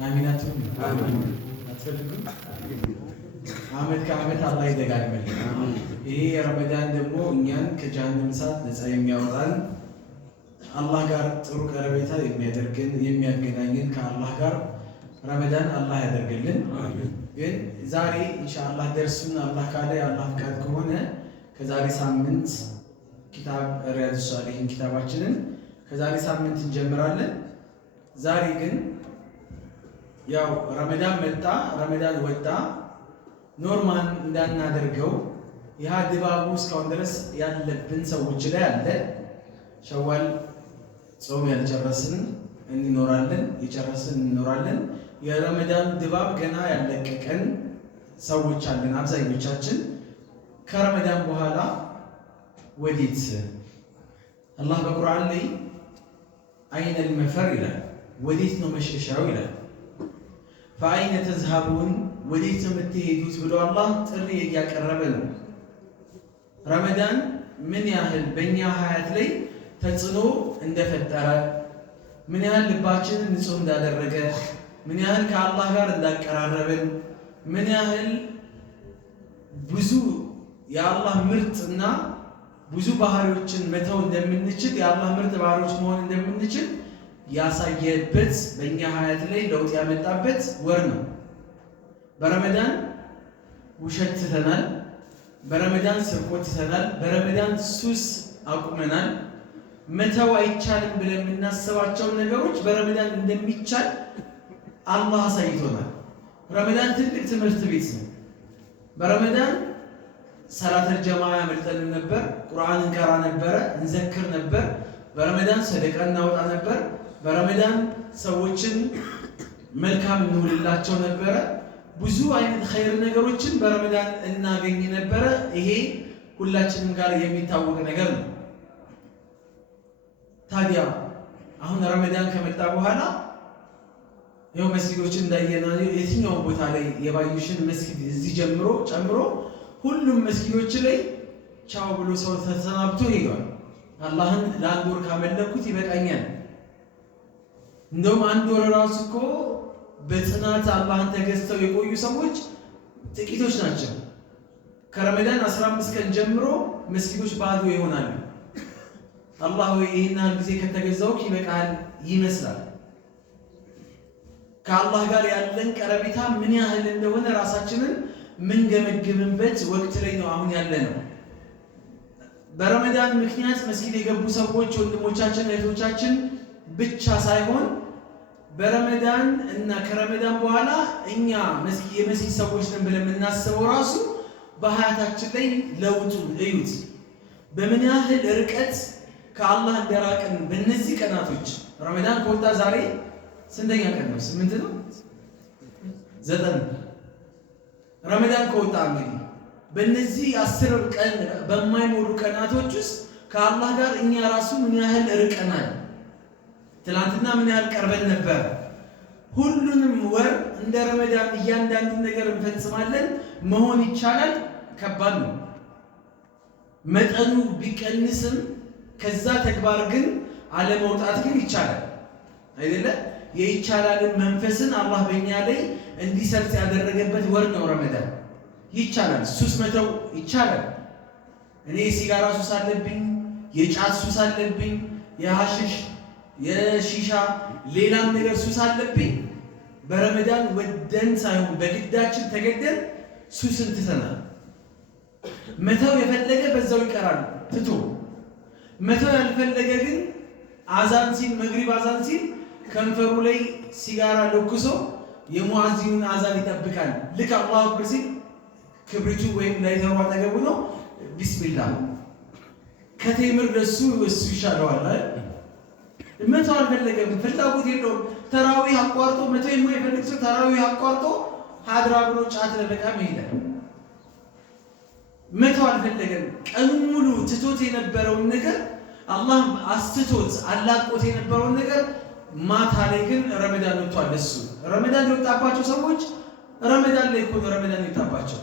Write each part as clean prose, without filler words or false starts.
አሚናቱም አትፈልጉም? አመት ከአመት አላህ ይደጋግመልን። ይሄ ረመዳን ደግሞ እኛን ከጀሃነም እሳት ነፃ የሚያወጣን አላህ ጋር ጥሩ ቀረቤታ የሚያደርገን የሚያገናኘን ከአላህ ጋር ረመዳን አላህ ያደርግልን። ግን ዛሬ ኢንሻአላህ ደርሱን አላህ ካለ አላህ ፍቃድ ከሆነ ከዛሬ ሳምንት ኪታብ ሪያዱስ ሷሊሂን ኪታባችንን ከዛሬ ሳምንት እንጀምራለን። ዛሬ ግን ያው ረመዳን መጣ ረመዳን ወጣ ኖርማል እንዳናደርገው ያ ድባቡ እስካሁን ድረስ ያለብን ሰዎች ላይ አለ። ሸዋል ጾም ያልጨረስን እንኖራለን፣ የጨረስን እንኖራለን። የረመዳን ድባብ ገና ያለቀቀን ሰዎች አለን። አብዛኞቻችን ከረመዳን በኋላ ወዴት አላህ በቁርአን ላይ አይነል መፈር ይላል፣ ወዴት ነው መሸሻው ይላል። ፈአይነ ተዝሀቡን ወዴት ነው የምትሄዱት ብሎ አላህ ጥሪ እያቀረበ ነው። ረመዳን ምን ያህል በእኛ ሀያት ላይ ተጽዕኖ እንደፈጠረ፣ ምን ያህል ልባችንን ንጹህ እንዳደረገ፣ ምን ያህል ከአላህ ጋር እንዳቀራረበን፣ ምን ያህል ብዙ የአላህ ምርጥና ብዙ ባህሪዎችን መተው እንደምንችል የአላህ ምርጥ ባህሪዎች መሆን እንደምንችል ያሳየበት በእኛ ሀያት ላይ ለውጥ ያመጣበት ወር ነው። በረመዳን ውሸት ትተናል። በረመዳን ስርቆት ትተናል። በረመዳን ሱስ አቁመናል። መተው አይቻልም ብለን የምናስባቸውን ነገሮች በረመዳን እንደሚቻል አላህ አሳይቶናል። ረመዳን ትልቅ ትምህርት ቤት ነው። በረመዳን ሰላተል ጀማዓ ያመልጠን ነበር፣ ቁርአን እንቀራ ነበረ፣ እንዘክር ነበር። በረመዳን ሰደቃ እናወጣ ነበር። በረመዳን ሰዎችን መልካም እንውልላቸው ነበረ። ብዙ አይነት ኸይር ነገሮችን በረመዳን እናገኝ ነበረ። ይሄ ሁላችንም ጋር የሚታወቅ ነገር ነው። ታዲያ አሁን ረመዳን ከመጣ በኋላ ይኸው መስጊዶችን እንዳየነው የትኛው ቦታ ላይ የባዩሽን መስጊድ እዚህ ጨምሮ ሁሉም መስጊዶች ላይ ቻው ብሎ ሰው ተሰናብቶ ሄዷል። አላህን ለአንድ ወር ካመለኩት ይበቃኛል። እንደውም አንድ ወር ራሱ እኮ በጽናት አላህን ተገዝተው የቆዩ ሰዎች ጥቂቶች ናቸው። ከረመዳን 15 ቀን ጀምሮ መስጊዶች ባዶ ይሆናሉ። አላህ ወይ ይህን ያህል ጊዜ ከተገዛው ይበቃል ይመስላል። ከአላህ ጋር ያለን ቀረቤታ ምን ያህል እንደሆነ ራሳችንን ምን ገመግምበት ወቅት ላይ ነው አሁን ያለ ነው። በረመዳን ምክንያት መስጊድ የገቡ ሰዎች ወንድሞቻችን እህቶቻችን ብቻ ሳይሆን በረመዳን እና ከረመዳን በኋላ እኛ የመስጊድ ሰዎች ነን ብለን የምናስበው ራሱ በሀያታችን ላይ ለውጡን እዩት። በምን ያህል ርቀት ከአላህ እንደራቅን በእነዚህ ቀናቶች። ረመዳን ከወጣ ዛሬ ስንተኛ ቀን ነው? 8 ነው? 9? ረመዳን ከወጣ እንግዲህ በእነዚህ 10 ቀን በማይሞሉ ቀናቶች ውስጥ ከአላህ ጋር እኛ ራሱ ምን ያህል ርቀናል። ትላንትና ምን ያህል ቀርበን ነበር። ሁሉንም ወር እንደ ረመዳን እያንዳንዱን ነገር እንፈጽማለን መሆን ይቻላል። ከባድ ነው። መጠኑ ቢቀንስም ከዛ ተግባር ግን አለመውጣት ግን ይቻላል አይደለ? የይቻላልን መንፈስን አላህ በእኛ ላይ እንዲሰርጽ ያደረገበት ወር ነው ረመዳን። ይቻላል። ሱስ መተው ይቻላል። እኔ ሲጋራ ሱስ አለብኝ፣ የጫት ሱስ አለብኝ፣ የሐሽሽ የሺሻ ሌላም ነገር ሱስ አለብኝ። በረመዳን ወደን ሳይሆን በግዳችን ተገደን ሱስን ትተናል። መተው የፈለገ በዛው ይቀራል ትቶ፣ መተው ያልፈለገ ግን አዛን ሲል መግሪብ አዛን ሲል ከንፈሩ ላይ ሲጋራ ለኩሶ የሙአዚኑን አዛን ይጠብቃል። ልክ አላሁ አክበር ሲል ክብሪቱ ወይም ላይተሩ አጠገቡ ነው፣ ቢስሚላህ ከቴምር ለሱ እሱ ይሻለዋል። መተው አልፈለገም፣ ፍላጎት የለውም። ተራዊህ አቋርጦ መተው የማይፈልግ ሰው ተራዊህ አቋርጦ ሀድራ ብሎ ጫት ለመቃም ይሄዳል። መተው አልፈለገም። ቀኑን ሙሉ ትቶት የነበረውን ነገር አላህ አስትቶት አላቆት የነበረውን ነገር ማታ ላይ ግን ረመዳን ወጥቷል። እሱ ረመዳን የወጣባቸው ሰዎች ረመዳን ላይ እኮ ረመዳን የወጣባቸው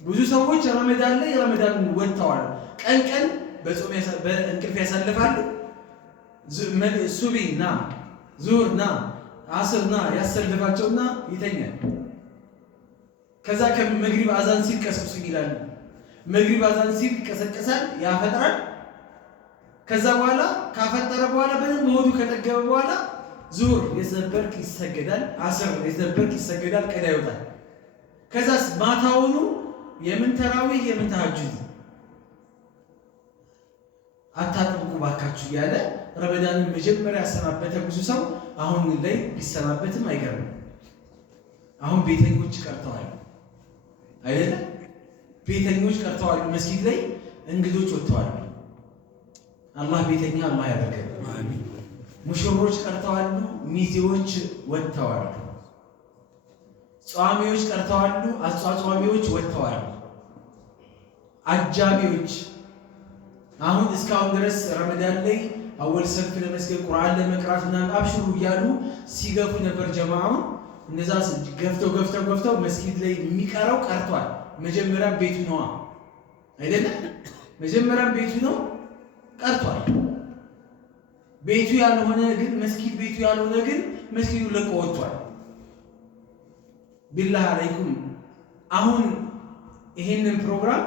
ብዙ ሰዎች ረመዳን ላይ ረመዳን ወጥተዋል። ቀን ቀን በጾም በእንቅልፍ ያሳልፋሉ። ሱቢ ና ዙሁር ና አስርና ያሰልፋቸውና ይተኛል። ከዛ ከመግሪብ አዛን ሲል ቀስቅሱ ይላሉ። መግሪብ አዛን ሲል ይቀሰቀሳል፣ ያፈጥራል። ከዛ በኋላ ካፈጠረ በኋላ በደንብ ሆዱ ከጠገበ በኋላ ዙር የዘበርክ ይሰገዳል፣ አስር የዘበርክ ይሰገዳል፣ ቀዳ ይወጣል። ከዛስ ማታውኑ የምን ተራዊህ የምን ተሐጁድ አታጥብቁ ባካችሁ እያለ ረመዳንን መጀመሪያ ያሰናበተ ብዙ ሰው አሁን ላይ ቢሰናበትም አይገርምም። አሁን ቤተኞች ቀርተዋል አይደለ? ቤተኞች ቀርተዋል። መስጊድ ላይ እንግዶች ወጥተዋል። አላህ ቤተኛ አላህ ያደርገን። አሜን። ሙሽሮች ቀርተዋል፣ ሚዜዎች ወጥተዋል። ጿሚዎች ቀርተዋል፣ አጿጿሚዎች ወጥተዋል። አጃቢዎች አሁን እስካሁን ድረስ ረመዳን ላይ አወል ሰልፍ ለመስገድ ቁርአን ለመቅራት እና አብሽሩ እያሉ ሲገፉ ነበር ጀማዓውን። እነዛ ገፍተው መስጊድ ላይ የሚቀረው ቀርቷል። መጀመሪያም ቤቱ ነዋ አይደለ? መጀመሪያም ቤቱ ነው ቀርቷል። ቤቱ ያልሆነ ግን መስጊድ ቤቱ ያልሆነ ግን መስጊዱ ለቆ ወጥቷል። ቢላህ አለይኩም አሁን ይሄንን ፕሮግራም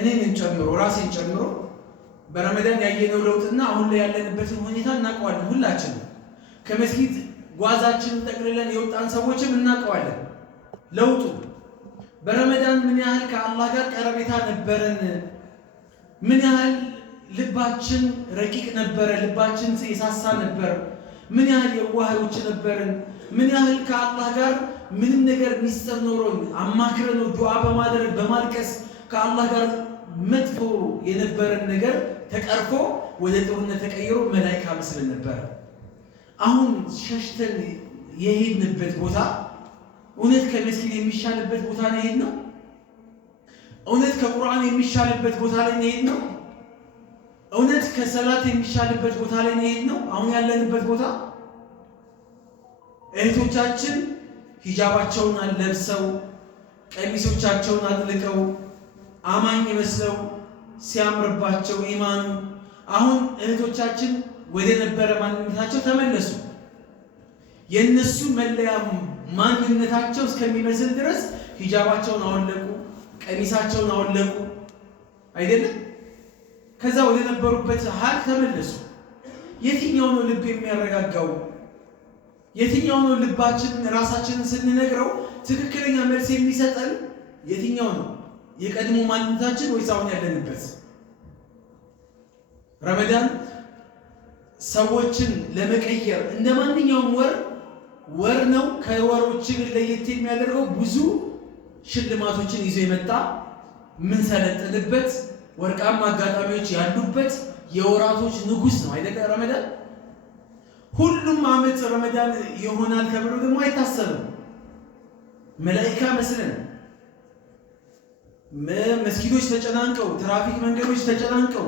እኔን ጨምሮ ራሴን ጨምሮ በረመዳን ያየነው ለውጥና አሁን ላይ ያለንበትን ሁኔታ እናውቀዋለን። ሁላችንም ከመስጊድ ጓዛችንን ጠቅልለን የወጣን ሰዎችም እናውቀዋለን ለውጡ። በረመዳን ምን ያህል ከአላህ ጋር ቀረቤታ ነበረን፣ ምን ያህል ልባችን ረቂቅ ነበረ፣ ልባችን የሳሳ ነበር፣ ምን ያህል የዋህዎች ነበርን፣ ምን ያህል ከአላህ ጋር ምንም ነገር ሚስጥር ኖሮን አማክረን ዱዓ በማድረግ በማልቀስ ከአላህ ጋር መጥፎ የነበረን ነገር ተቀርፎ ወደ ጥሩነት ተቀይሮ መላእክት መስለን ነበር። አሁን ሸሽተን የሄድንበት ቦታ እውነት ከመስጊድ የሚሻልበት ቦታ ላይ ሄድ ነው? እውነት ከቁርአን የሚሻልበት ቦታ ላይ ሄድ ነው? እውነት ከሰላት የሚሻልበት ቦታ ላይ ሄድ ነው? አሁን ያለንበት ቦታ እህቶቻችን ሂጃባቸውን ለብሰው ቀሚሶቻቸውን አጥልቀው አማኝ መስለው ሲያምርባቸው ኢማኑ አሁን እህቶቻችን ወደ ነበረ ማንነታቸው ተመለሱ። የነሱ መለያ ማንነታቸው እስከሚመስል ድረስ ሂጃባቸውን አወለቁ፣ ቀሚሳቸውን አወለቁ አይደለም? ከዛ ወደ ነበሩበት ሀል ተመለሱ። የትኛው ነው ልብ የሚያረጋጋው? የትኛው ነው ልባችንን ራሳችንን ስንነግረው ትክክለኛ መልስ የሚሰጠን የትኛው ነው? የቀድሞ ማንነታችን ወይስ አሁን ያለንበት? ረመዳን ሰዎችን ለመቀየር እንደ ማንኛውም ወር ነው። ከወሮች ለየት የሚያደርገው ብዙ ሽልማቶችን ይዞ የመጣ ምን ሰለጥንበት ወርቃማ አጋጣሚዎች ያሉበት የወራቶች ንጉስ ነው አይደለ? ረመዳን ሁሉም ዓመት ረመዳን ይሆናል ተብሎ ደግሞ አይታሰብም። መላኢካ መስለን መስጊዶች ተጨናንቀው፣ ትራፊክ መንገዶች ተጨናንቀው፣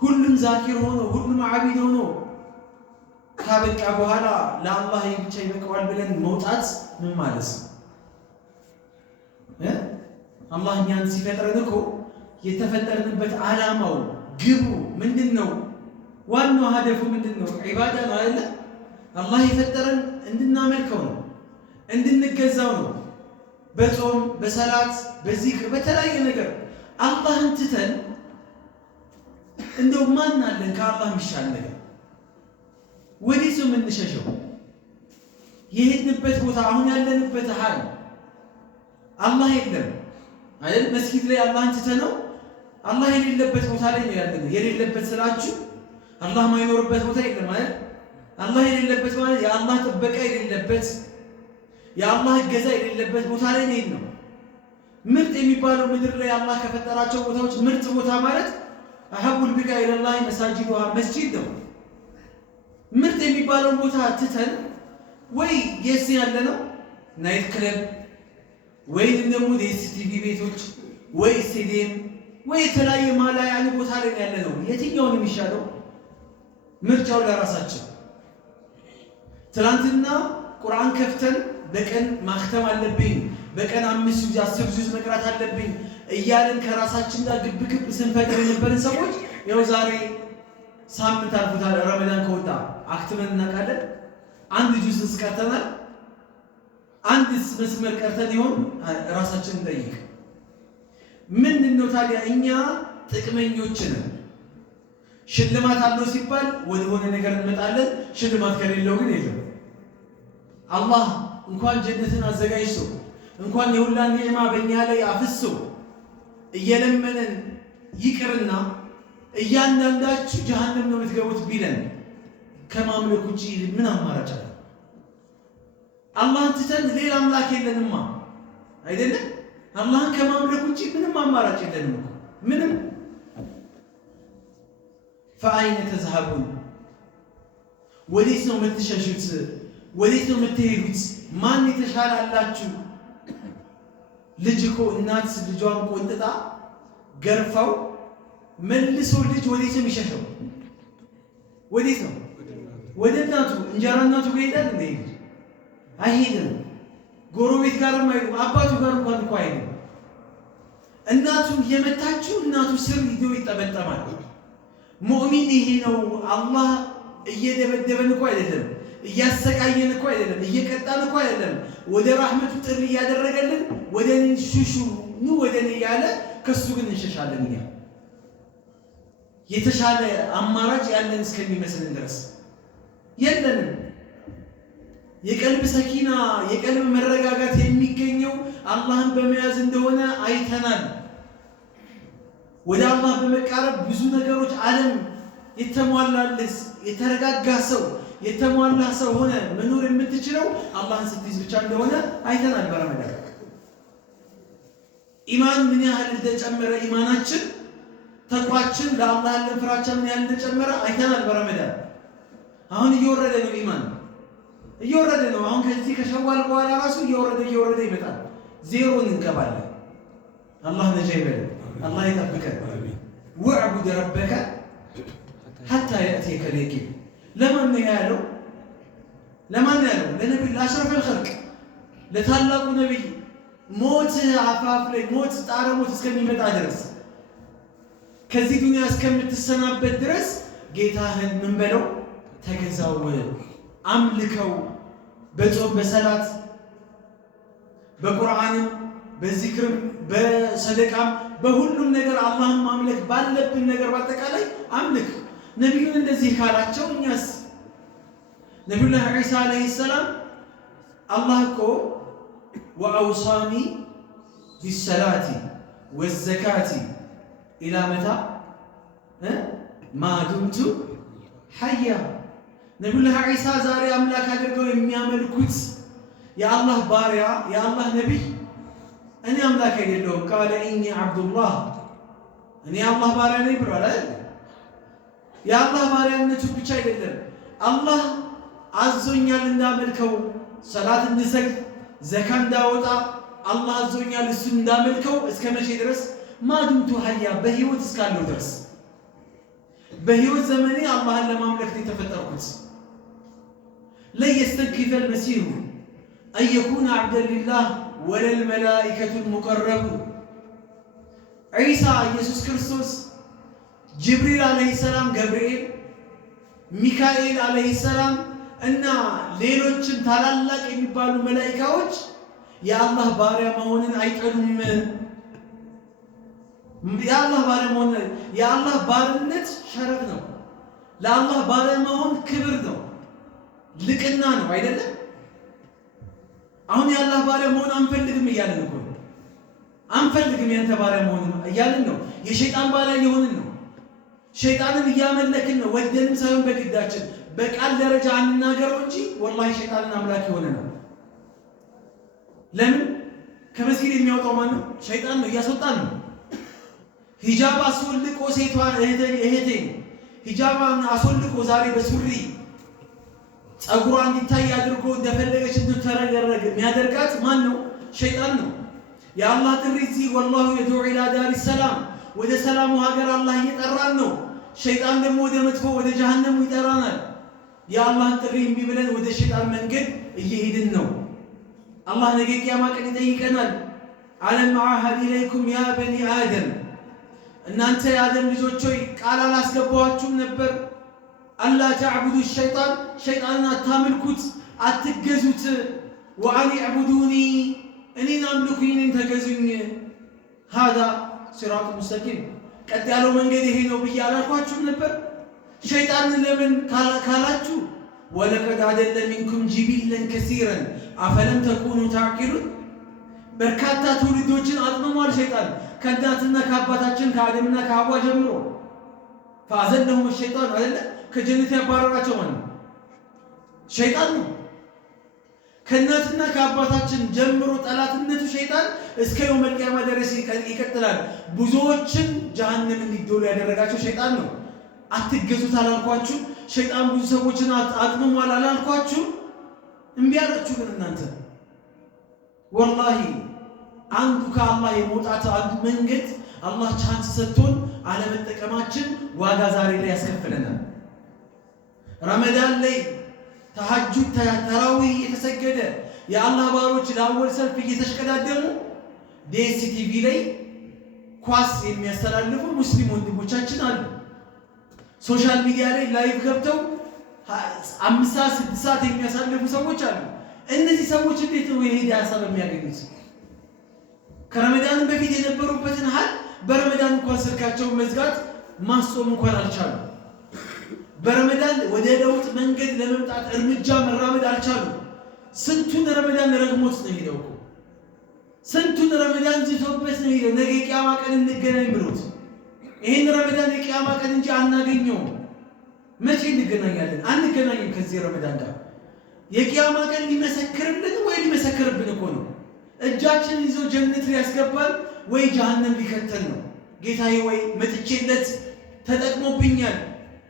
ሁሉም ዛኪር ሆኖ ሁሉም ዓቢድ ሆኖ ካበቃ በኋላ ለአላህ ብቻ ይበቃዋል ብለን መውጣት ምን ማለት ነው? አላህ እኛን ሲፈጥረን እኮ የተፈጠርንበት ዓላማው ግቡ ምንድን ነው? ዋናው ሀደፉ ምንድን ነው? ዒባዳ ነው አይደለ? አላህ የፈጠረን እንድናመልከው ነው፣ እንድንገዛው ነው። በጾም በሰላት በዚክር በተለያየ ነገር አላህን ትተን እንደው ማን አለን ከአላህ የሚሻል ነገር? ወዴት ነው የምንሸሸው? የሄድንበት ቦታ አሁን ያለንበት ሀል አላህ የለም አይደል? መስጊድ ላይ አላህን ትተነው አላህ የሌለበት ቦታ ላይ ነው ያለነው። የሌለበት ስላችሁ አላህ ማይኖርበት ቦታ የለም አይደል? አላህ የሌለበት ማለት የአላህ ጥበቃ የሌለበት የአላህ እገዛ የሌለበት ቦታ ላይ ነው። ምርጥ የሚባለው ምድር ላይ አላህ ከፈጠራቸው ቦታዎች ምርጥ ቦታ ማለት አሐቡል ቢቃ ኢለላህ መሳጂዱሃ መስጂድ ነው። ምርጥ የሚባለውን ቦታ ትተን ወይ የስ ያለ ነው ናይት ክለብ ወይ ደግሞ ዲኤስቲቪ ቤቶች ወይ ስቴዲየም ወይ የተለያየ ማላያ ቦታ ላይ ያለ ነው። የትኛውን የሚሻለው? ምርጫው ለራሳችን። ትናንትና ቁርአን ከፍተን በቀን ማክተም አለብኝ፣ በቀን 5 ጁዝ 10 ጁዝ መቅራት አለብኝ እያልን ከራሳችን ጋር ግብግብ ስንፈጥር የነበርን ሰዎች ያው ዛሬ ሳምንት አልፎታል። ረመዳን ከወጣ አክትመን እናውቃለን? አንድ ጁዝ እስቀርተናል? አንድ መስመር ቀርተን ይሆን? ራሳችንን እንጠይቅ። ምንድነው ታዲያ? እኛ ጥቅመኞች ነን። ሽልማት አለው ሲባል ወደ ሆነ ነገር እንመጣለን። ሽልማት ከሌለው ግን የለም። አላህ እንኳን ጀነትን አዘጋጅቶ እንኳን የሁላን ኒዕማ በእኛ ላይ አፍሶ እየለመነን ይቅርና እያንዳንዳችሁ ጀሃነም ነው የምትገቡት ቢለን ከማምለክ ውጪ ምን አማራጭ አለ? አላህን ትተን ሌላ አምላክ የለንማ አይደለም? አላህን ከማምለክ ውጪ ምንም አማራጭ የለንም። ምንም ፈአይነ ተዝሀቡን፣ ወዴት ነው የምትሸሹት? ወዴት ነው የምትሄዱት? ማን የተሻለ አላችሁ? ልጅ እኮ እናት ልጇን ቆንጥጣ ገርፋው መልሶ ልጅ ወዴት ነው የሚሸሸው? ወዴት ነው? ወደ እናቱ እንጀራ እናቱ ጋር ይሄዳል እንዴ? አይሄድም። ጎረቤት ጋርም አይሄድም። አባቱ ጋር እንኳን እኮ አይሄድም። እናቱን የመታችው እናቱ ስር ሂዶ ይጠበጠማል። ሙእሚን ይሄ ነው። አላህ እየደበደበን እኮ አይደለም፣ እያሰቃየን እኮ አይደለም፣ እየቀጣን እኮ አይደለም። ወደ ራህመቱ ጥሪ እያደረገልን ወደ እኔ ሹሹ ኑ ወደ እኔ እያለ ከሱ ግን እንሸሻለን። እኛ የተሻለ አማራጭ ያለን እስከሚመስልን ድረስ የለንም። የቀልብ ሰኪና የቀልብ መረጋጋት የሚገኘው አላህን በመያዝ እንደሆነ አይተናል። ወደ አላህ በመቃረብ ብዙ ነገሮች ዓለም የተሟላልስ የተረጋጋ ሰው የተሟላ ሰው ሆነ መኖር የምትችለው አላህን ስትይዝ ብቻ እንደሆነ አይተናል። በረመዳን ኢማን ምን ያህል እንደጨመረ ኢማናችን ተቋችን ለአላህ ያለን ፍራቻ ምን ያህል እንደጨመረ አይተናል። በረመዳን አሁን እየወረደ ነው፣ ኢማን እየወረደ ነው። አሁን ከዚህ ከሸዋል በኋላ ራሱ እየወረደ ይመጣል። ዜሮን እንገባለን። አላህ ነጃ ይበለን፣ አላህ ይጠብቀን። ወዕቡድ ረበከ ሐታ የእቲየከ ልየቂን። ለማን ነው ያለው? ለማን ነው ያለው? ለነብይ ለአሽረፈል ኸልቅ ለታላቁ ነብይ ሞት አፋፍ ላይ ሞት ጣረ ሞት እስከሚመጣ ድረስ ከዚህ ዱንያ እስከምትሰናበት ድረስ ጌታህን ምን በለው? ተገዛው፣ አምልከው። በጾም በሰላት በቁርአንም በዚክርም በሰደቃም በሁሉም ነገር አላህን ማምለክ ባለብን ነገር በአጠቃላይ አምልክ። ነቢዩን እንደዚህ ካላቸው እኛስ? ነቢዩላህ ዒሳ ዓለይሂ ሰላም አላህ እኮ ወአውሳኒ ቢሰላቲ ወዘካቲ ኢላ መታ ማዱምቱ ሐያ። ነቢዩላህ ዒሳ ዛሬ አምላክ አድርገው የሚያመልኩት የአላህ ባሪያ የአላህ ነቢይ እኔ አምላክ አይደለሁም ቃለ ኢኒ ዓብዱላህ እኔ አላህ ባሪያ ነኝ ብሏል አይደል? የአላህ ባሪያነቱ ብቻ አይደለም፣ አላህ አዞኛል እንዳመልከው፣ ሰላት እንድሰግድ፣ ዘካ እንዳወጣ አላህ አዞኛል እሱን እንዳመልከው። እስከ መቼ ድረስ? ማዱምቱ ሐያ በህይወት እስካለው ድረስ። በህይወት ዘመኔ አላህን ለማምለክ ነው የተፈጠርኩት። ለን የስተንኪፈ አልመሲሁ አን የኩነ ዓብደን ሊላህ ወለል መላኢከቱል ሙቀረቡ። ዒሳ ኢየሱስ ክርስቶስ ጅብሪል ዓለይሂ ሰላም፣ ገብርኤል፣ ሚካኤል ዓለይሂ ሰላም እና ሌሎችም ታላላቅ የሚባሉ መላኢካዎች የአላህ ባሪያ መሆንን አይጠሉም። የአላህ ባሪያ መሆን የአላህ ባርነት ሸረፍ ነው። ለአላህ ባሪያ መሆን ክብር ነው፣ ልቅና ነው አይደለም? አሁን የአላህ ባሪያ መሆን አንፈልግም እያልን እኮ ነው። አንፈልግም ያንተ ባሪያ መሆን እያልን ነው። የሸይጣን ባሪያ እየሆንን ነው። ሸይጣንን እያመለክን ነው፣ ወደንም ሳይሆን በግዳችን። በቃል ደረጃ አንናገረው እንጂ ወላሂ ሸይጣንን አምላክ የሆነ ነው። ለምን? ከመስጊድ የሚያወጣው ማን ነው? ሸይጣን ነው፣ እያስወጣን ነው። ሂጃብ አስወልቆ ሴቷ እህቴ ሂጃባን አስወልቆ ዛሬ በሱሪ ጸጉሯ እንዲታይ አድርጎ እንደፈለገች እንድትተረገረግ የሚያደርጋት ማን ነው? ሸይጣን ነው። የአላህ ጥሪ እዚህ ወላሁ የድዑ ኢላ ዳሪ ሰላም፣ ወደ ሰላሙ ሀገር አላህ እየጠራን ነው። ሸይጣን ደግሞ ወደ መጥፎ ወደ ጀሃነሙ ይጠራናል። የአላህን ጥሪ እምቢ ብለን ወደ ሸይጣን መንገድ እየሄድን ነው። አላህ ነገ ቂያማ ቀን ይጠይቀናል። አለም አዐህድ ኢለይኩም ያ በኒ አደም፣ እናንተ የአደም ልጆች ሆይ ቃል አላስገባኋችሁም ነበር? አላ ተዕቡዱ ሸይጣን ሸይጣንን አታምልኩት አትገዙት ወአን ዕቡዱኒ እኔን አምልኩኝ እኔን ተገዙኝ ሃዛ ሲራጡ ሙስተቂም ቀጥ ያለው መንገድ ይሄ ነው ብዬ አላልኳችሁም ነበር? ሸይጣንን ለምን ካላችሁ ወለቀድ አደለ ሚንኩም ጂቢለን ከሲረን አፈለም ተኩኑ ታዕቂሉን በርካታ ትውልዶችን አጥምሟል ሸይጣን ከእናትና ከአባታችን ከአደምና ከሐዋ ጀምሮ ፈአዘለሁም ሸይጣን አይደለ ከጀነት ያባረራቸው ማለት ነው ሸይጣን ነው። ከእናትና ከአባታችን ጀምሮ ጠላትነቱ ሸይጣን እስከ የውመል ቂያማ ድረስ ይቀጥላል። ብዙዎችን ጀሃነም እንዲዶሉ ያደረጋቸው ሸይጣን ነው። አትገዙት አላልኳችሁ? ሸይጣን ብዙ ሰዎችን አጥምሟል አላልኳችሁ? እምቢ አላችሁ ግን እናንተ። ወላሂ አንዱ ከአላህ የመውጣት አንዱ መንገድ አላህ ቻንስ ሰጥቶን አለመጠቀማችን ዋጋ ዛሬ ላይ ያስከፍለናል። ረመዳን ላይ ተሐጁድ ተራዊህ እየተሰገደ የአላህ ባሮች ለአወል ሰልፍ እየተሽቀዳደሙ ዲኤስቲቪ ላይ ኳስ የሚያስተላልፉ ሙስሊም ወንድሞቻችን አሉ። ሶሻል ሚዲያ ላይ ላይቭ ገብተው 5 ሰዓት 6 ሰዓት የሚያሳልፉ ሰዎች አሉ። እነዚህ ሰዎች እንዴት ነው የሄደ ሀሳብ የሚያገኙት? ከረመዳን በፊት የነበሩበትን ሀል በረመዳን እንኳን ስልካቸውን መዝጋት ማስጾም እንኳን አልቻሉ። በረመዳን ወደ ለውጥ መንገድ ለመምጣት እርምጃ መራመድ አልቻሉ። ስንቱን ረመዳን ረግሞት ነው ሄደው እኮ ስንቱን ረመዳን ዝቶበት ነው ሄደው ነገ ቂያማ ቀን እንገናኝ ብሎት ይሄን ረመዳን የቂያማ ቀን እንጂ አናገኘውም። መቼ እንገናኛለን? አንገናኝም ከዚህ ረመዳን ጋር። የቂያማ ቀን ሊመሰክርልን ወይ ሊመሰክርብን እኮ ነው። እጃችን ይዞ ጀነት ሊያስገባል ወይ ጀሃነም ሊከተል ነው። ጌታዬ ወይ መጥቼለት ተጠቅሞብኛል፣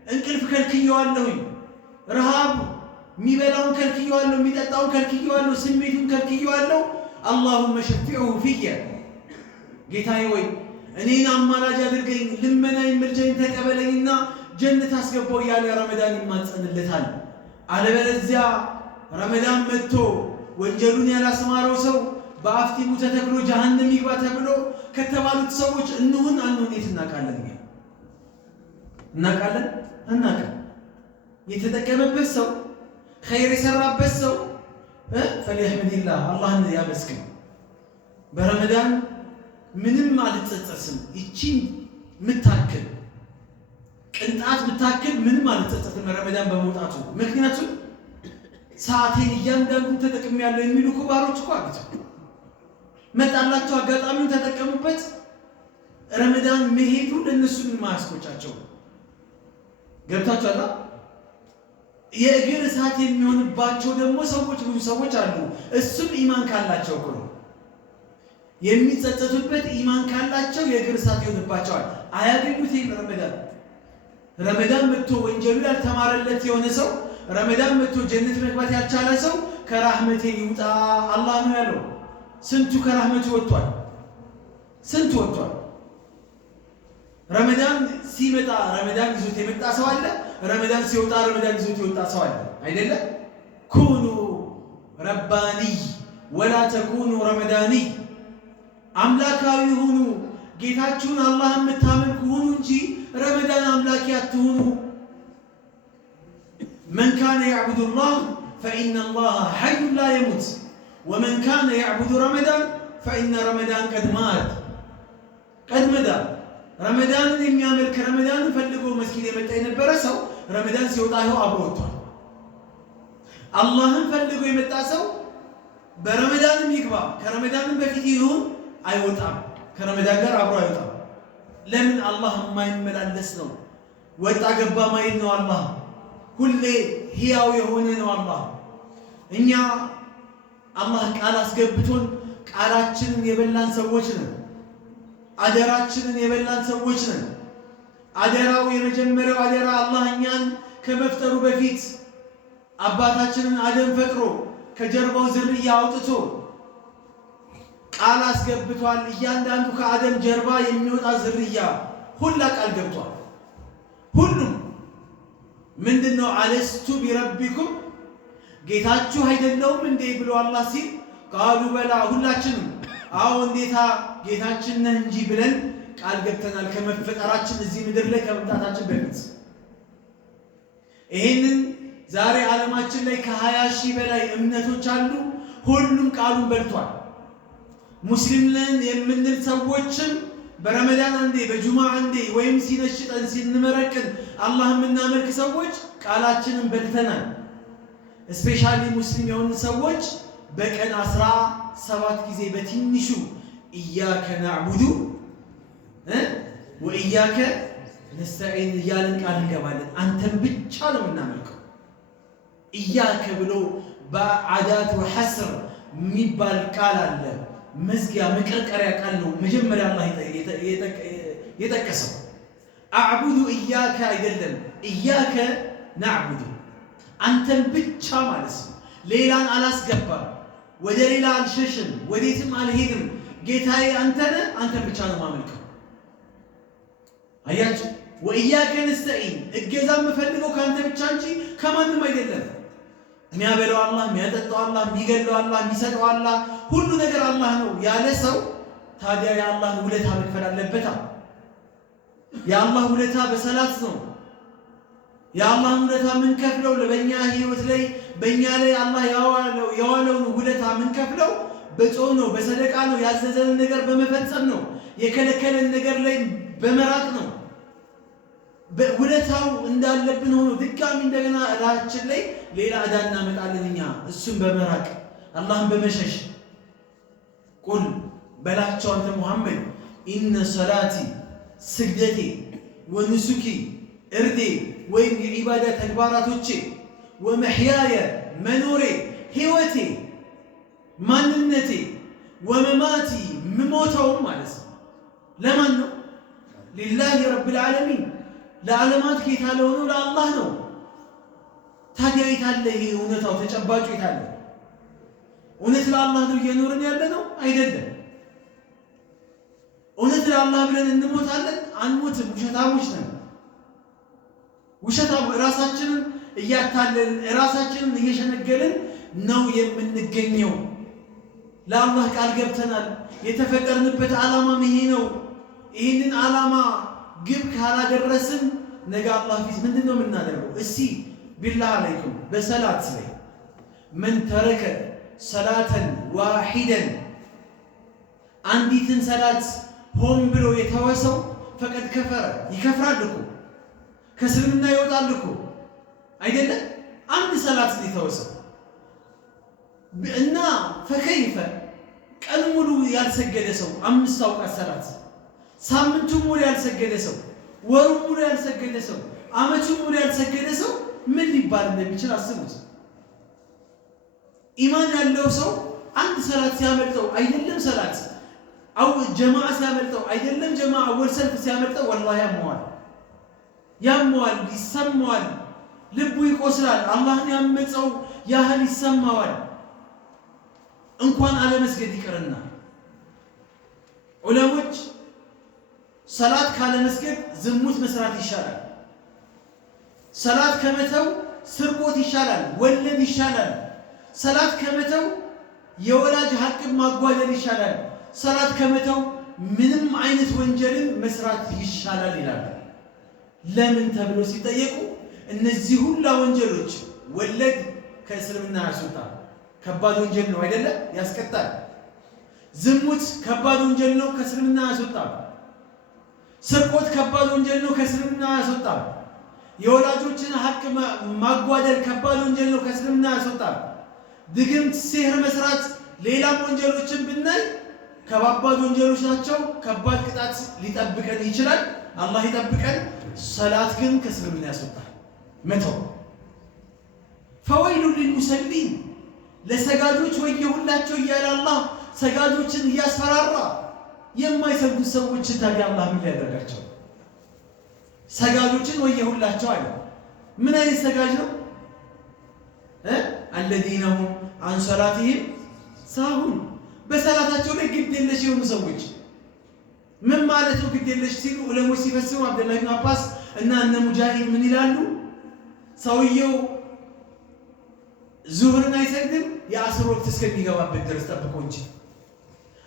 እንቅልፍ ከልክየዋለሁኝ፣ ረሃብ የሚበላውን ከልክየዋለሁ፣ የሚጠጣውን ከልክየዋለሁ፣ ስሜቱን ከልክየዋለሁ። አላሁመ ሸፊዑሁ ፊየ ጌታዬ ወይ እኔን አማላጅ አድርገኝ፣ ልመናዬን ምልጃዬን ተቀበለኝና ጀነት አስገባው እያለ ረመዳን ይማጸንለታል። አለበለዚያ ረመዳን መጥቶ ወንጀሉን ያላስማረው ሰው በአፍቲሙ ተተክሎ ጀሃነም ይግባ ተብሎ ከተባሉት ሰዎች እንሁን አንሁን የት እናውቃለን? እናውቃለን? አናውቅም። የተጠቀመበት ሰው ኸይር የሰራበት ሰው ፈሊሐምዲላህ አላህን ያመስግን። በረመዳን ምንም አልጸጸትም። ይቺን ምታክል ቅንጣት ምታክል ምንም አልጸጸትም ረመዳን በመውጣቱ። ምክንያቱም ሰዓቴን እያንዳንዱን ተጠቅሜያለሁ የሚሉ ኩባሮች እኮ አሉት። መጣላቸው፣ አጋጣሚውን ተጠቀሙበት። ረመዳን መሄዱ ለነሱ ምን ማያስቆጫቸው? ገብታችኋል? የእግር እሳት የሚሆንባቸው ደግሞ ሰዎች ብዙ ሰዎች አሉ። እሱም ኢማን ካላቸው እኮ ነው የሚጸጸቱበት። ኢማን ካላቸው የእግር እሳት ይሆንባቸዋል። አያገኙት ይሄን ረመዳን መጥቶ ወንጀሉ ያልተማረለት የሆነ ሰው ረመዳን መጥቶ ጀነት መግባት ያልቻለ ሰው ከራህመቴ ይውጣ አላህ ነው ያለው። ስንቱ ከራህመቱ ወጥቷል፣ ስንቱ ወጥቷል። ረመዳን ሲመጣ ረመዳን ይዞት የመጣ ሰው አለ፣ ረመዳን ሲወጣ ረመዳን ይዞት የወጣ ሰው አለ። አይደለ? ኩኑ ረባኒ ወላ ተኩኑ ረመዳኒ። አምላካዊ ሁኑ፣ ጌታችሁን አላህ የምታመልኩ ሁኑ እንጂ ረመዳን አምላኪ አትሁኑ። መን ካነ ያዕቡዱ ላህ ፈኢነ ላህ ሐዩን ላ የሙት ወመን ካነ ያዕቡዱ ረመዳን ፈኢነ ረመዳን ቀድ ማት። ቀድ መዳ ረመዳንን የሚያመልክ ረመዳንን ፈልጎ መስጊድ የመጣ የነበረ ሰው ረመዳን ሲወጣ ይኸው አብሮ ወጥቷል። አላህን ፈልጎ የመጣ ሰው በረመዳንም ይግባ ከረመዳንም በፊት ይሁን አይወጣም፣ ከረመዳን ጋር አብሮ አይወጣም። ለምን? አላህ የማይመላለስ ነው፣ ወጣ ገባ ማይል ነው። አላህ ሁሌ ሕያው የሆነ ነው። እኛ አላህ ቃል አስገብቶን ቃላችንን የበላን ሰዎች ነን። አደራችንን የበላን ሰዎች ነን። አደራው የመጀመሪያው አደራ አላህ እኛን ከመፍጠሩ በፊት አባታችንን አደም ፈጥሮ ከጀርባው ዝርያ አውጥቶ ቃል አስገብቷል። እያንዳንዱ ከአደም ጀርባ የሚወጣ ዝርያ ሁላ ቃል ገብቷል። ሁሉም ምንድነው? አለስቱ ቢረቢኩም ጌታችሁ አይደለሁም እንዴ ብሎ አላህ ሲል ቃሉ በላ ሁላችንም አዎ እንዴታ ጌታችን ነህ እንጂ ብለን ቃል ገብተናል ከመፈጠራችን እዚህ ምድር ላይ ከመምጣታችን በፊት። ይሄንን ዛሬ ዓለማችን ላይ ከ20 ሺህ በላይ እምነቶች አሉ። ሁሉም ቃሉን በልቷል። ሙስሊም ነን የምንል ሰዎችም በረመዳን አንዴ በጁምዓ አንዴ ወይም ሲነሽጠን ሲንመረቅን አላህ የምናመልክ ሰዎች ቃላችንን በልተናል። ስፔሻሊ ሙስሊም የሆኑ ሰዎች በቀን 17 ጊዜ በትንሹ ኢያከ ናዕቡዱ ወኢያከ ነስተዒን እያልን ቃል እንገባለን። አንተን ብቻ ነው የምናመልከው። ኢያከ ብሎ በአዳት ወሐስር የሚባል ቃል አለ። መዝጊያ መቀርቀሪያ ቃል ነው። መጀመሪያ አላህ የጠቀሰው አዕቡዱ ኢያከ አይደለም፣ ኢያከ ናዕቡዱ አንተን ብቻ ማለት ነው። ሌላን አላስገባም፣ ወደ ሌላ አልሸሽም፣ ወዴትም አልሄድም። ጌታዬ አንተ ነህ፣ አንተን ብቻ ነው ማመልከው። አያችሁ፣ ወኢያከ ነስተዒን እገዛ የምፈልገው ከአንተ ብቻ እንጂ ከማንም አይደለም። የሚያበለው አላህ፣ የሚያጠጣው አላህ፣ የሚገለው አላህ፣ የሚሰጠው አላህ፣ ሁሉ ነገር አላህ ነው ያለ ሰው ታዲያ የአላህን ውለታ መክፈል አለበታ። የአላህ ውለታ በሰላት ነው። የአላህን ውለታ የምንከፍለው በእኛ ህይወት ላይ በእኛ ላይ አላህ የዋለውን ውለታ የምንከፍለው በጾም ነው፣ በሰደቃ ነው፣ ያዘዘንን ነገር በመፈጸም ነው፣ የከለከለን ነገር ላይ በመራቅ ነው። ውለታው እንዳለብን ሆኖ ድጋሚ እንደገና እላችን ላይ ሌላ ዕዳ እናመጣለን እኛ እሱን በመራቅ አላህን በመሸሽ። ቁል በላቸው አንተ ሙሐመድ ኢነ ሰላቲ ስግደቴ ወኑሱኪ እርዴ ወይም የዒባዳ ተግባራቶቼ ወመሕያየ መኖሬ ህይወቴ ማንነቴ ወመማቲ ምሞተውም ማለት ነው ለማን ነው? ሊላሂ ረብል ዓለሚን ለዓለማት ጌታ ለሆነው ለአላህ ነው። ታዲያ የታለ ይሄ እውነታው ተጨባጩ የታለ? እውነት ለአላህ ነው እየኖርን ያለ ነው አይደለም። እውነት ለአላህ ብለን እንሞታለን? አንሞትም። ውሸታሞች ነን። ውሸታም ራሳችንን እያታለልን ራሳችንን እየሸነገልን ነው የምንገኘው። ለአላህ ቃል ገብተናል። የተፈጠርንበት ዓላማም ይሄ ነው። ይህንን ዓላማ ግብ ካላደረስን ነገ አላህ ፊት ምንድን ነው የምናደርገው? እስቲ ቢላህ አለይኩም በሰላት ላይ መን ተረከ ሰላተን ዋሂደን አንዲትን ሰላት ሆን ብሎ የተወሰው ፈቀድ ከፈረ ይከፍራል እኮ ከእስልምና ይወጣል እኮ አይደለም። አንድ ሰላት የተወሰው እና ፈከይፈ ቀን ሙሉ ያልሰገደ ሰው 5 አውቃት ሰላት ሳምንቱን ሙሉ ያልሰገደ ሰው ወሩን ሙሉ ያልሰገደ ሰው ዓመቱን ሙሉ ያልሰገደ ሰው ምን ሊባል እንደሚችል አስቡት። ኢማን ያለው ሰው አንድ ሰላት ሲያመልጠው አይደለም ሰላት አው ጀማዓ ሲያመልጠው አይደለም ጀማዓ አወል ሰልፍ ሲያመልጠው ወላሂ ያመዋል፣ ይሰማዋል፣ ልቡ ይቆስላል፣ አላህን ያመፀው ያህል ይሰማዋል። እንኳን አለመስገድ ይቀርና ዑለሞች ሰላት ካለመስገድ ዝሙት መስራት ይሻላል፣ ሰላት ከመተው ስርቆት ይሻላል፣ ወለድ ይሻላል፣ ሰላት ከመተው የወላጅ ሐቅን ማጓደል ይሻላል፣ ሰላት ከመተው ምንም አይነት ወንጀልን መስራት ይሻላል ይላል። ለምን ተብሎ ሲጠየቁ እነዚህ ሁላ ወንጀሎች ወለድ ከእስልምና ያስወጣል፣ ከባድ ወንጀል ነው አይደለም፣ ያስቀጣል። ዝሙት ከባድ ወንጀል ነው፣ ከእስልምና ያስወጣል። ስርቆት ከባድ ወንጀል ነው፣ ከእስልምና ያስወጣል። የወላጆችን ሐቅ ማጓደል ከባድ ወንጀል ነው፣ ከእስልምና ያስወጣል። ድግምት፣ ሲህር መስራት፣ ሌላም ወንጀሎችን ብናይ ከባባድ ወንጀሎች ናቸው። ከባድ ቅጣት ሊጠብቀን ይችላል፣ አላህ ይጠብቀን። ሰላት ግን ከእስልምና ያስወጣል መተው። ፈወይሉ ሊልሙሰሊን ለሰጋጆች ወየሁላቸው እያለ አላህ ሰጋጆችን እያስፈራራ የማይሰግዱ ሰዎችን ታዲያ አላህ ምን ሊያደርጋቸው? ሰጋጆችን ወየሁላቸው አለ። ምን አይነት ሰጋጅ ነው? አለዚነ ሁም አን ሰላቲሂም ሳሁን በሰላታቸው ላይ ግድ የለሽ የሆኑ ሰዎች። ምን ማለት ነው ግድ የለሽ ሲሉ ዑለሞች ሲፈስሩ አብደላህ ኢብኑ አባስ እና እነ ሙጃሂድ ምን ይላሉ? ሰውየው ዙህርን አይሰግድም የአስር ወቅት እስከሚገባበት ድረስ ጠብቆ እንጂ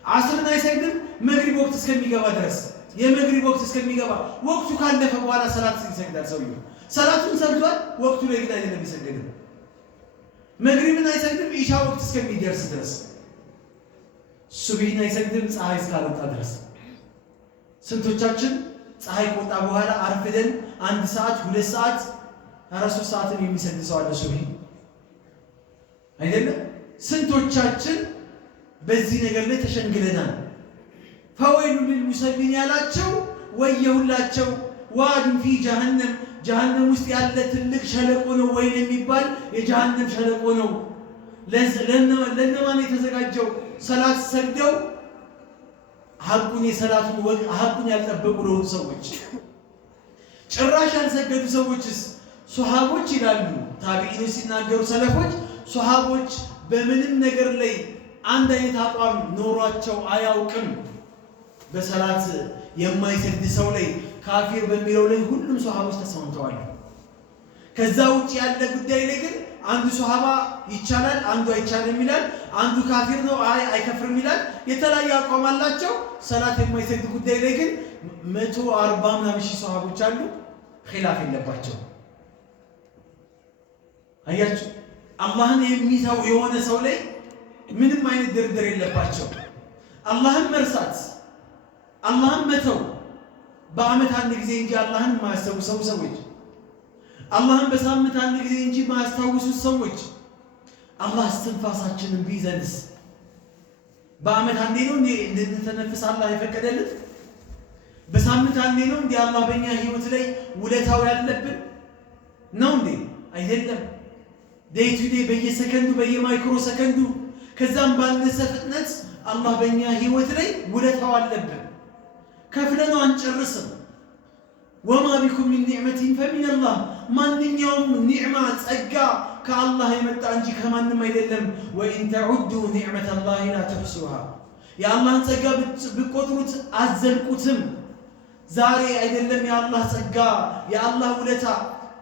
አስርን አይሰግድም መግሪብ ወቅት እስከሚገባ ድረስ። የመግሪብ ወቅት እስከሚገባ ወቅቱ ካለፈ በኋላ ሰላት ይሰግዳል ሰውየው። ሰላቱን ሰግዷል፣ ወቅቱ ላይ ግን አይደለም የሚሰግደው። መግሪብን አይሰግድም ኢሻ ወቅት እስከሚደርስ ድረስ፣ ሱብሂን አይሰግድም ፀሐይ እስካልወጣ ድረስ። ስንቶቻችን ፀሐይ ከወጣ በኋላ አርፍደን 1 ሰዓት 2 ሰዓት 3 ሰዓትን የሚሰግድ ሰው አለ ሱብሂ አይደለም? ስንቶቻችን በዚህ ነገር ላይ ተሸንግለናል። ፈወይሉ ሊልሙሰሊን ያላቸው ወየሁላቸው ዋዲን ፊ ጀሃነም፣ ጀሃነም ውስጥ ያለ ትልቅ ሸለቆ ነው። ወይል የሚባል የጀሃነም ሸለቆ ነው። ለነማን የተዘጋጀው? ሰላት ሰግደው ሐቁን የሰላቱን ወቅት ሐቁን ያልጠበቁ ለሆኑ ሰዎች። ጭራሽ ያልሰገዱ ሰዎችስ ሱሐቦች ይላሉ ታቢዒኖች ሲናገሩ፣ ሰለፎች ሱሐቦች በምንም ነገር ላይ አንድ አይነት አቋም ኖሯቸው አያውቅም። በሰላት የማይሰግድ ሰው ላይ ካፊር በሚለው ላይ ሁሉም ሱሐቦች ተስማምተዋል። ከዛ ውጭ ያለ ጉዳይ ላይ ግን አንዱ ሱሐባ ይቻላል፣ አንዱ አይቻልም ይላል፣ አንዱ ካፊር ነው አይከፍርም ይላል። የተለያየ አቋም አላቸው። ሰላት የማይሰግድ ጉዳይ ላይ ግን 140 ምናምን ሺህ ሱሐቦች አሉ፣ ኺላፍ የለባቸው። አያችሁ፣ አላህን የሚተው የሆነ ሰው ላይ ምንም አይነት ድርድር የለባቸው። አላህን መርሳት፣ አላህን መተው በዓመት አንድ ጊዜ እንጂ አላህን የማያስታውሱ ሰዎች፣ አላህን በሳምንት አንድ ጊዜ እንጂ የማያስታውሱት ሰዎች፣ አላህ እስትንፋሳችንን ቢይዘንስ በዓመት አንዴ ነው እንድንተነፍስ አላህ የፈቀደልን? በሳምንት አንዴ ነው እንዴ አላህ በእኛ ህይወት ላይ ውለታው ያለብን ነው እንዴ? አይደለም። ዴይ ቱ ዴይ በየሰከንዱ በየማይክሮ ሰከንዱ ከዛም ባነሰ ፍጥነት አላህ በእኛ ህይወት ላይ ውለታው አለብን። ከፍለነው አንጨርስም። ወማ ቢኩም ሚን ኒዕመቲን ፈሚነላህ፣ ማንኛውም ኒዕማ ጸጋ ከአላህ የመጣ እንጂ ከማንም አይደለም። ወኢን ተዑዱ ኒዕመተላሂ ላ ተሕሱሃ፣ የአላህን ጸጋ ብትቆጥሩት አትዘልቁትም። ዛሬ አይደለም የአላህ ጸጋ የአላህ ውለታ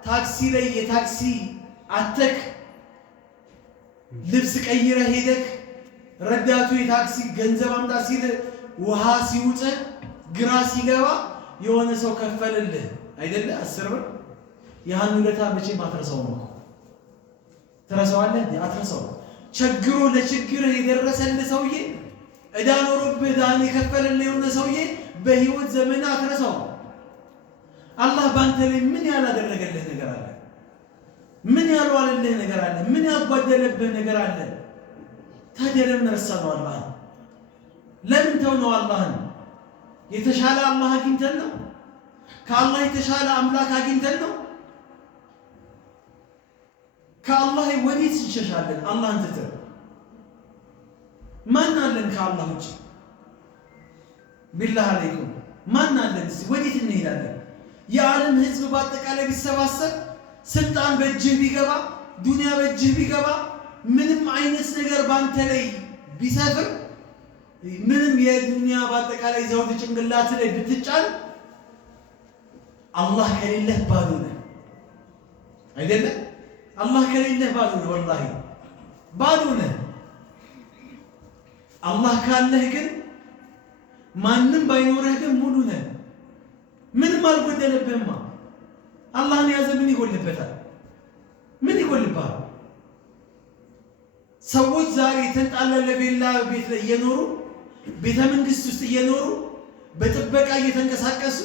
ታክሲ ላይ የታክሲ አተክ ልብስ ቀይረህ ሄደክ ረዳቱ የታክሲ ገንዘብ አምጣ ሲል ውሃ ሲውጥህ ግራ ሲገባ የሆነ ሰው ከፈልልህ አይደለ 10 ብር። ያን ውለታ መቼም አትረሳውም እኮ። ትረሳዋለህ? አትረሳውም። ችግሩ ለችግርህ የደረሰልህ ሰውዬ ዕዳ ኖሮብህ ዕዳን የከፈልልህ የሆነ ሰውዬ በህይወት ዘመንህ አትረሳውም። አላህ ባንተ ላይ ምን ያላደረገልህ ነገር አለ? ምን ያልዋለልህ ነገር አለ? ምን ያጓደለብህ ነገር አለ? ታዲያ ለምን ረሳነው አላህን? ለምን ተውነው አላህን? የተሻለ አላህ አግኝተን ነው? ከአላህ የተሻለ አምላክ አግኝተን ነው? ከአላህ ወዴት እንሸሻለን? አላህን ትተን ማን አለን ከአላህ ውጭ? ቢላህ አለይኩም ማን አለን? ወዴት እንሄዳለን? የዓለም ህዝብ በአጠቃላይ ቢሰባሰብ፣ ስልጣን በእጅህ ቢገባ፣ ዱንያ በእጅህ ቢገባ፣ ምንም አይነት ነገር ባንተ ላይ ቢሰፍር፣ ምንም የዱንያ በአጠቃላይ ዘውድ ጭንቅላት ላይ ብትጫን፣ አላህ ከሌለህ ባዶ ነህ አይደለም? አላህ ከሌለህ ባዶ ነህ፣ ወላሂ ባዶ ነህ። አላህ ካለህ ግን ማንም ባይኖርህ ግን ሙሉ ነህ። ምንም አልጎደለብህማ። አላህን ያዘ ምን ይጎልበታል? ምን ይጎልብሃል? ሰዎች ዛሬ የተንጣለለ ቪላ ቤት ላይ እየኖሩ ቤተ መንግስት ውስጥ እየኖሩ በጥበቃ እየተንቀሳቀሱ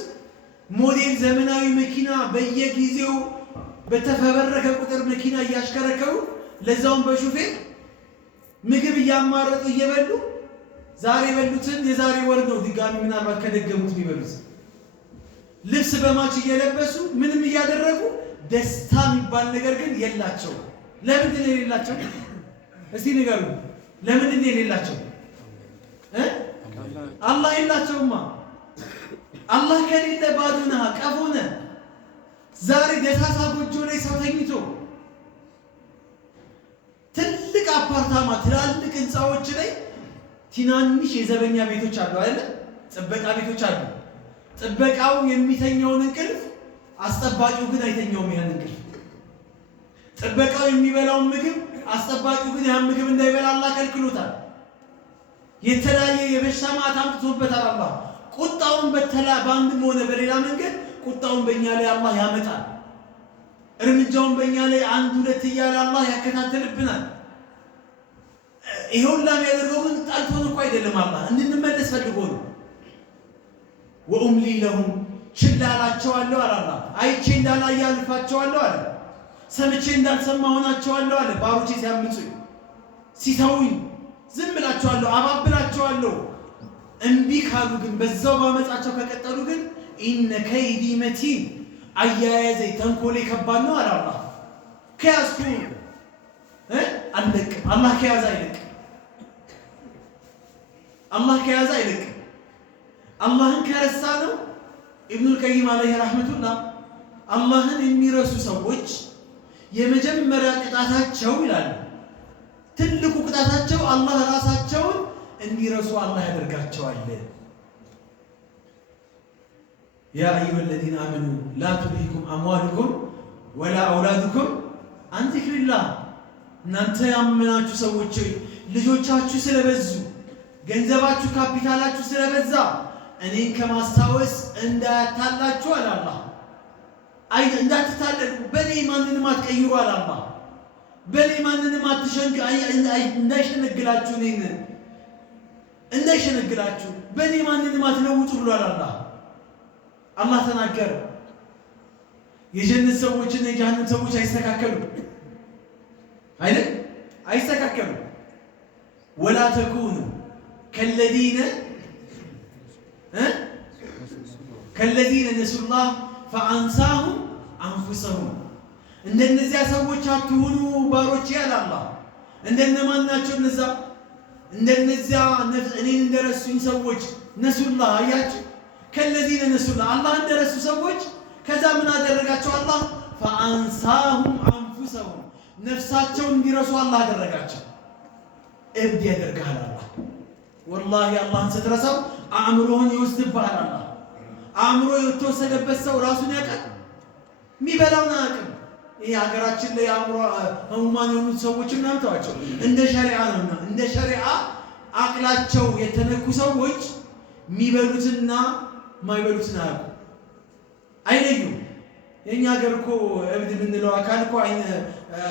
ሞዴል ዘመናዊ መኪና በየጊዜው በተፈበረከ ቁጥር መኪና እያሽከረከሩ ለዛውም በሹፌር ምግብ እያማረጡ እየበሉ ዛሬ በሉትን የዛሬ ወር ነው ድጋሚ ምናልባት ከደገሙት የሚበሉት። ልብስ በማች እየለበሱ ምንም እያደረጉ ደስታ የሚባል ነገር ግን የላቸው። ለምንድን ነው የሌላቸው? እስቲ ንገሩ። ለምንድን ነው የሌላቸው? አላህ የላቸውማ። አላህ ከሌለ ባዶ ነህ፣ ቀፎ ነህ። ዛሬ ደሳሳ ጎጆ ላይ ሰው ተኝቶ ትልቅ አፓርታማ ትላልቅ ህንፃዎች ላይ ትናንሽ የዘበኛ ቤቶች አሉ አይደል? ጥበቃ ቤቶች አሉ። ጥበቃው የሚተኛውን እንቅልፍ አስጠባቂው ግን አይተኛውም። ያን እንቅልፍ ጥበቃው የሚበላውን ምግብ አስጠባቂው ግን ያን ምግብ እንዳይበላ አላህ ከልክሎታል። የተለያየ የበሽታ ማዕት አምጥቶበታል አላህ። ቁጣውን በአንድም ሆነ በሌላ መንገድ ቁጣውን በእኛ ላይ አላህ ያመጣል። እርምጃውን በእኛ ላይ አንድ ሁለት እያለ አላህ ያከታተልብናል። ይሄውን የሚያደርገው ግን ጣልቶን እኮ አይደለም፣ አላህ እንድንመለስ ፈልጎ ነው። ወኡምሊ ለሁም ችላ እላቸዋለሁ አለ አላህ። አይቼ እንዳላየ አልፋቸዋለሁ አለ። ሰምቼ እንዳልሰማ ሆናቸዋለሁ አለ። ባሮቼ ሲያምፁኝ ሲተውኝ ዝም እላቸዋለሁ፣ አባብላቸዋለሁ። እምቢ ካሉ ግን በዛው ባመጻቸው ከቀጠሉ ግን ኢነ ከይዲ መቲን አያያዘ ተንኮሌ ከባድ ነው አለ አላህ። ከያዝኩ አልለቅም። አላህ ከያዘ አይለቅም። አላህ ከያዘ አይለቅም። አላህን ከረሳ ነው ኢብኑል ቀይም አለይሂ ረህመቱላህ አላህን የሚረሱ ሰዎች የመጀመሪያ ቅጣታቸው ይላሉ፣ ትልቁ ቅጣታቸው አላህ ራሳቸውን እንዲረሱ አላህ ያደርጋቸዋል። ያ አዩሀ ለዚነ አመኑ ላ ቱልሂኩም አምዋሉኩም ወላ አውላዱኩም አን ዚክሪላህ። እናንተ ያመናችሁ ሰዎች ልጆቻችሁ ስለበዙ፣ ገንዘባችሁ ካፒታላችሁ ስለበዛ እኔን ከማስታወስ እንዳያታላችሁ አለ አላህ። እንዳትታለሉ፣ በኔ ማንንም አትቀይሩ አለ አላህ። በኔ ማንንም እንዳይሸነግላችሁ፣ እኔን እንዳይሸነግላችሁ በኔ ማንንም አትለውጡ ብሏል አላህ። አላህ ተናገረ። የጀነት ሰዎችና የጀሃነም ሰዎች አይስተካከሉም አይደል? አይስተካከሉም። ወላ ተኩኑ ከለዚነ ነሱላህ ፈአንሳሁም አንፉሰሁም። እንደነዚያ ሰዎች አትሁኑ ባሮቼ ያለ አላህ። እንደነማን ናቸው እነዛ? እንደነዚያ እኔን እንደረሱኝ ሰዎች ነሱላህ። አያችሁ፣ ከለዚነ ነሱላህ አላህ እንደረሱ ሰዎች ከዛ ምን አደረጋቸው አላህ? ፈአንሳሁም አንፉሰሁም፣ ነፍሳቸውን እንዲረሱ አላህ አደረጋቸው። እብድ ያደርግሃል አላህ። ወላሂ አላህን ስትረሳው አእምሮህን ይወስድብሃል አላህ። አእምሮ የተወሰደበት ሰው ራሱን ያውቃል፣ የሚበላውን አያውቅም። ይህ ሀገራችን ላይ አእምሮ ህሙማን የሆኑት ሰዎች ምናምን ተዋቸው፣ እንደ ሸሪዓ ነውና እንደ ሸሪዓ አቅላቸው የተነኩ ሰዎች የሚበሉትና የማይበሉትን አያውቁም፣ አይለዩም። የእኛ ሀገር እኮ እብድ የምንለው አካል እኮ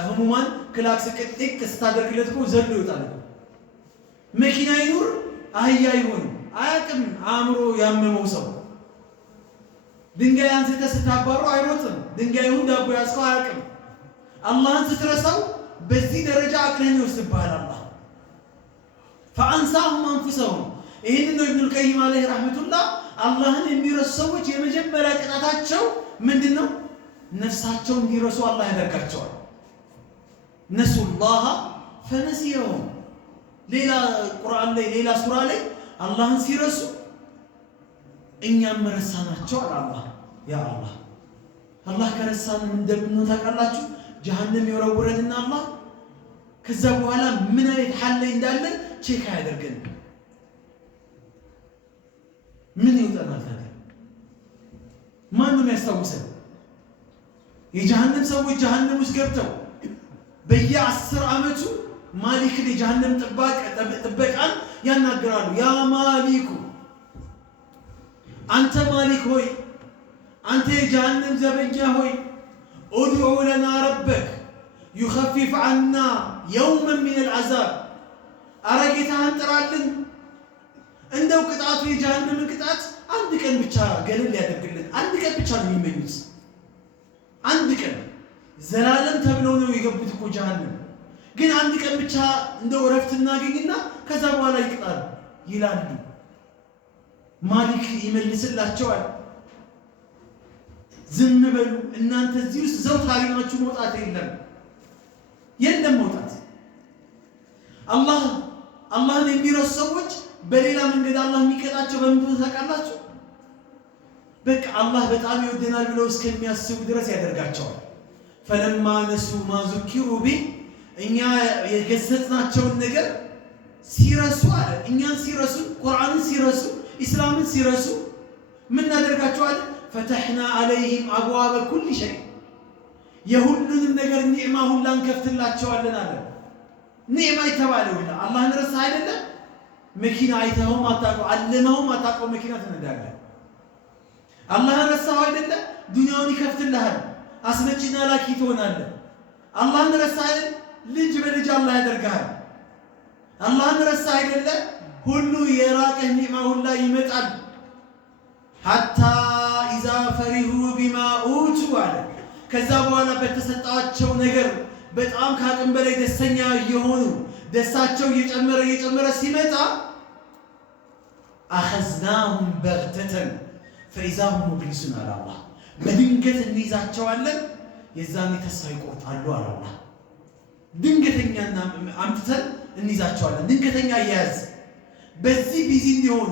ህሙማን ክላክስ ቅጥቅ ስታደርግለት እኮ ዘሎ ይወጣል። መኪና ይኑር አህያ ይሆን አያውቅም። አእምሮ ያመመው ሰው ድንጋይ አንስተህ ስታባሩ አይሮጥም። ድንጋዩን ዳቦ ያዝከው አያውቅም። አላህን ስትረሳው በዚህ ደረጃ አቅልህን ይወስድብሃል አላህ። ፈአንሳሁም አንፉሰሁም። ይህንን ነው ኢብኑል ቀይም አለይሂ ረህመቱላህ አላህን የሚረሱ ሰዎች የመጀመሪያ ቅጣታቸው ምንድን ነው? ነፍሳቸውን እንዲረሱ አላህ ያደርጋቸዋል። ነሱላህ ፈነሲየሁም። ሌላ ቁርአን ላይ ሌላ ሱራ ላይ አላህን ሲረሱ እኛም ረሳናቸው አለ አላህ። ያ አላህ አላህ ከረሳን እንደምንሆን ታውቃላችሁ? ጀሃነም ይወረውረንና አላህ ከዛ በኋላ ምን አይነት ሐል ላይ እንዳለን ቼክ አያደርገንም። ምን ይውጠናል ታዲያ? ማንም ያስታውሰን? የጀሃነም ሰዎች ጀሃነም ውስጥ ገብተው በየ10 ዓመቱ ማሊክን የጀሃነም ጥበቃን ያናግራሉ። ያ ማሊኩ፣ አንተ ማሊክ ሆይ፣ አንተ የጀሃነም ዘበኛ ሆይ፣ ኡድዑ ለና ረበክ ዩኸፊፍ ዐና የውመን ሚነል ዐዛብ። አረ ጌታህን ጥራልን፣ እንደው ቅጣቱ የጀሃነምን ቅጣት አንድ ቀን ብቻ ገለል ያደርግልን። አንድ ቀን ብቻ ነው የሚመኙት፣ አንድ ቀን። ዘላለም ተብለው ነው የገቡት እኮ ጀሃነም። ግን አንድ ቀን ብቻ እንደው እረፍት እናገኝና ከዛ በኋላ ይቅጣሉ ይላሉ። ማሊክ ይመልስላቸዋል። ዝም በሉ እናንተ እዚህ ውስጥ ዘው ታሪናችሁ መውጣት የለም መውጣት። አላህን የሚረሱ ሰዎች በሌላ መንገድ አላህ የሚቀጣቸው በምንድን ነው ታውቃላችሁ? በቃ አላህ በጣም ይወደናል ብለው እስከሚያስቡ ድረስ ያደርጋቸዋል። ፈለማ ነሱ ማ ዙኪሩ ቢህ፣ እኛ የገሰጽናቸውን ነገር ሲረሱ አለ። እኛን ሲረሱ፣ ቁርአንን ሲረሱ፣ ኢስላምን ሲረሱ ምን እናደርጋቸዋለን? ፈተሕና አለይህም አብዋበ ኩል ሸይ፣ የሁሉንም ነገር ኒዕማ ሁላ እንከፍትላቸዋለን አለ። ኒዕማ የተባለ ሁላ አላህን ረሳህ አይደለም? መኪና አይተኸውም አታውቀው፣ አለመኸውም አታውቀው፣ መኪና ትነዳለህ። አላህን ረሳኸው አይደለም? ዱንያውን ይከፍትልሃል። አስመጪና ላኪ ትሆናለህ። አላህን ረሳህ ልጅ በልጅ አላህ ያደርግሃል። አላህን ረሳህ አይደለ ሁሉ የራቀህ ኒዕማ ሁላ ይመጣል። ሐታ ኢዛ ፈሪሁ ቢማ ኡቱ አለ። ከዛ በኋላ በተሰጣቸው ነገር በጣም ከአቅም በላይ ደስተኛ የሆኑ ደስታቸው እየጨመረ ሲመጣ አኸዝናሁም በግተተን ፈኢዛ ሁም ሙብሊሱን አለ አላህ። በድንገት እንይዛቸዋለን፣ የዛኔ ተስፋ ይቆርጣሉ አለ አላህ። ድንገተኛና አምጥተን እንይዛቸዋለን። ድንገተኛ አያያዝ በዚህ ቢዚ እንዲሆኑ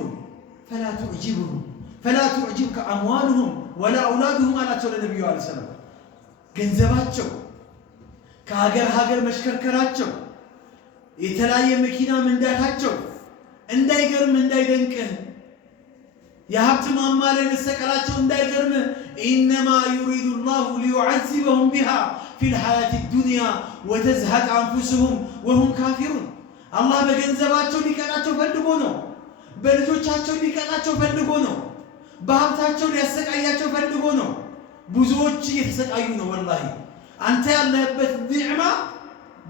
ፈላ ቱዕጅብከ አምዋሉሁም ወላ አውላዱሁም አላቸው ለነቢዩ ዓለይሂ ሰላም። ገንዘባቸው ከሀገር ሀገር መሽከርከራቸው የተለያየ መኪና መንዳታቸው እንዳይገርም እንዳይደንቅህ፣ የሀብት ማማ ላይ መሰቀላቸው እንዳይገርምህ። ኢነማ ዩሪዱ ላሁ ሊዩዐዚበሁም ቢሃ ፊል ሐያቲ ዱንያ ወተዝሀቅ አንፉሱሁም ወሁም ካፊሩን። አላህ በገንዘባቸው ሊቀጣቸው ፈልጎ ነው። በልጆቻቸው ሊቀጣቸው ፈልጎ ነው። በሀብታቸው ሊያሰቃያቸው ፈልጎ ነው። ብዙዎች እየተሰቃዩ ነው። ወላሂ አንተ ያለህበት ኒዕማ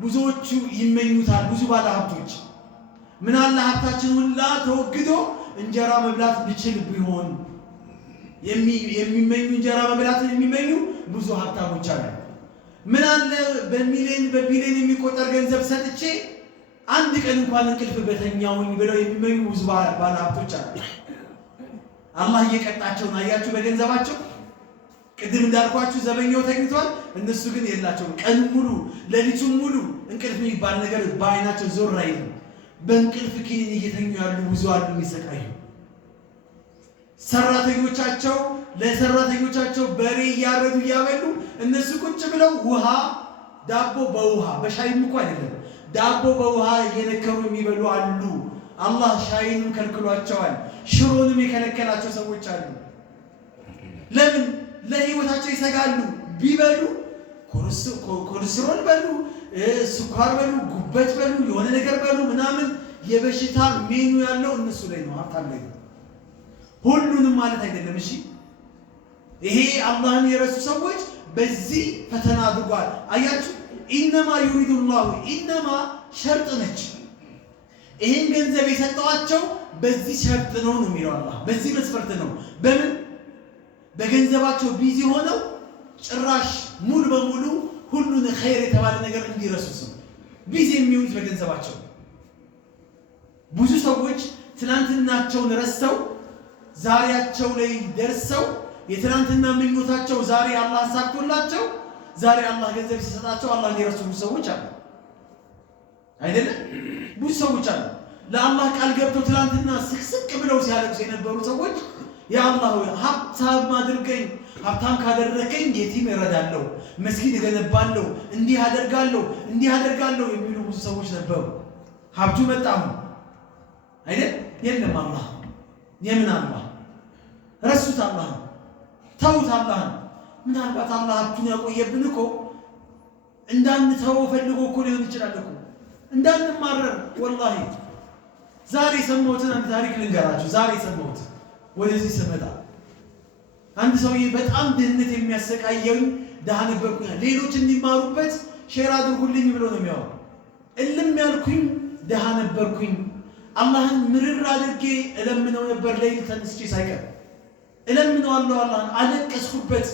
ብዙዎቹ ይመኙታል። ብዙ ባለ ሀብቶች ምን አለ ሀብታችን ሁላ ተወግዶ እንጀራ መብላት ብችል ቢሆን የሚመኙ እንጀራ መብላትን የሚመኙ ብዙ ሀብታሞች አሉ። ምን አለ በቢሊዮን የሚቆጠር ገንዘብ ሰጥቼ አንድ ቀን እንኳን እንቅልፍ በተኛውኝ ብለው የሚመኙ ብዙ ባለ ሀብቶች አሉ። አላህ እየቀጣቸው ነው። አያችሁ በገንዘባቸው። ቅድም እንዳልኳችሁ ዘበኛው ተኝቷል፣ እነሱ ግን የላቸውም። ቀን ሙሉ ሌሊቱን ሙሉ እንቅልፍ የሚባል ነገር በአይናቸው ዞር አይልም። በእንቅልፍ ኪኒን እየተኙ ያሉ ብዙ አሉ የሚሰቃዩ። ለሰራተኞቻቸው በሬ እያረዱ እያበሉ እነሱ ቁጭ ብለው ውሃ ዳቦ በውሃ በሻይም እኮ አይደለም ዳቦ በውሃ እየነከሩ የሚበሉ አሉ። አላህ ሻይንም ከልክሏቸዋል። ሽሮንም የከለከላቸው ሰዎች አሉ። ለምን? ለህይወታቸው ይሰጋሉ። ቢበሉ ኮሌስትሮል በሉ፣ ስኳር በሉ፣ ጉበት በሉ፣ የሆነ ነገር በሉ ምናምን የበሽታ ሜኑ ያለው እነሱ ላይ ነው፣ ሀብታም ላይ ነው። ሁሉንም ማለት አይደለም። እሺ ይሄ አላህን የረሱ ሰዎች በዚህ ፈተና አድርጓል። አያችሁ ኢነማ ዩሪዱ ላሁ ኢነማ ሸርጥ ነች። ይሄን ገንዘብ የሰጠዋቸው በዚህ ሸርጥ ነው የሚለው አላህ። በዚህ መስፈርት ነው። በምን? በገንዘባቸው ቢዚ ሆነው ጭራሽ ሙሉ በሙሉ ሁሉን ኸይር የተባለ ነገር እንዲረሱት ነው ቢዚ የሚሆኑት በገንዘባቸው። ብዙ ሰዎች ትናንትናቸውን ረስተው ዛሬያቸው ላይ ደርሰው የትናንትና ምኞታቸው ዛሬ አላህ አሳክቶላቸው ዛሬ አላህ ገንዘብ ሲሰጣቸው አላህ የረሱ ሰዎች አሉ። አይደለም? ብዙ ሰዎች አሉ ለአላህ ቃል ገብተው ትናንትና ስቅስቅ ብለው ሲያለቅሱ የነበሩ ሰዎች ያ አላህ ሀብታም አድርገኝ፣ ሀብታም ካደረከኝ የቲም እረዳለሁ፣ መስጊድ እገነባለሁ፣ እንዲህ አደርጋለሁ የሚሉ ብዙ ሰዎች ነበሩ። ሀብቱ መጣሙ አይደል? የለም አላህ የምን አላህ ረሱት አላህ ተውት አላህ። ምናልባት አላህ ሀብቱን ያቆየብን እኮ እንዳንተው ፈልጎ እኮ ሊሆን ይችላል እኮ እንዳንማረር። ወላሂ ዛሬ ሰማሁትን አንድ ታሪክ ልንገራችሁ። ዛሬ ሰማሁት ወደዚህ ስመጣ አንድ ሰውዬ በጣም ድህነት የሚያሰቃየው ደሃ ነበርኩኝ፣ ሌሎች እንዲማሩበት ሼር አድርጉልኝ ብሎ ነው የሚያወራው። እልም ያልኩኝ ደሃ ነበርኩኝ። አላህን ምርር አድርጌ እለምነው ነበር። ሌሊት ተነስቼ ሳይቀር እለምነዋለሁ አላህን። አለቀስኩበት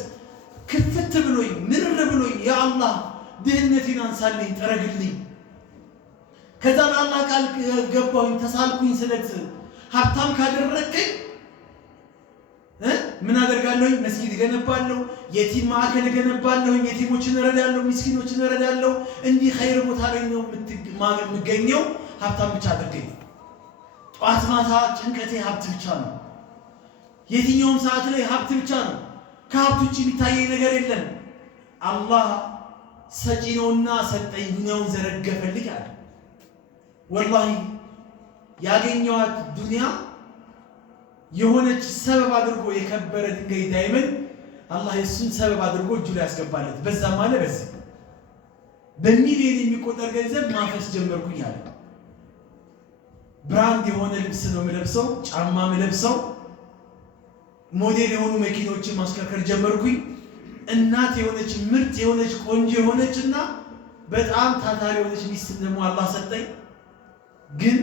ክፍት ብሎኝ ምርር ብሎኝ ያ አላህ ድህነቴን አንሳልኝ፣ ጠረግልኝ። ከዛ ለአላህ ቃል ገባሁኝ፣ ተሳልኩኝ። ስለት ሀብታም ካደረከኝ ምን አደርጋለሁኝ? መስጊድ እገነባለሁ፣ የቲም ማዕከል እገነባለሁ፣ የቲሞችን እረዳለሁ፣ ምስኪኖችን እረዳለሁ። እንዲህ ኸይር ቦታ ላይ ነው የምገኘው። ሀብታም ብቻ አድርገኝ። ጠዋት ማታ ጭንቀቴ ሀብት ብቻ ነው። የትኛውም ሰዓት ላይ ሀብት ብቻ ነው። ከሀብት ውጭ የሚታየኝ ነገር የለም። አላህ ሰጪ ነውና ሰጠኝ፣ ዱንያውን ዘረገፈልኝ አለ። ወላሂ ያገኘዋት ዱንያ የሆነች ሰበብ አድርጎ የከበረ ድንጋይ ዳይመንድ አላህ የሱን ሰበብ አድርጎ እጁ ላይ ያስገባለት። በዛም አለ በዚህ በሚሊዮን የሚቆጠር ገንዘብ ማፈስ ጀመርኩኝ አለ። ብራንድ የሆነ ልብስ ነው የምለብሰው፣ ጫማ የምለብሰው፣ ሞዴል የሆኑ መኪኖችን ማሽከርከር ጀመርኩኝ። እናት የሆነች ምርጥ የሆነች ቆንጆ የሆነችና በጣም ታታሪ የሆነች ሚስት ደግሞ አላህ ሰጠኝ። ግን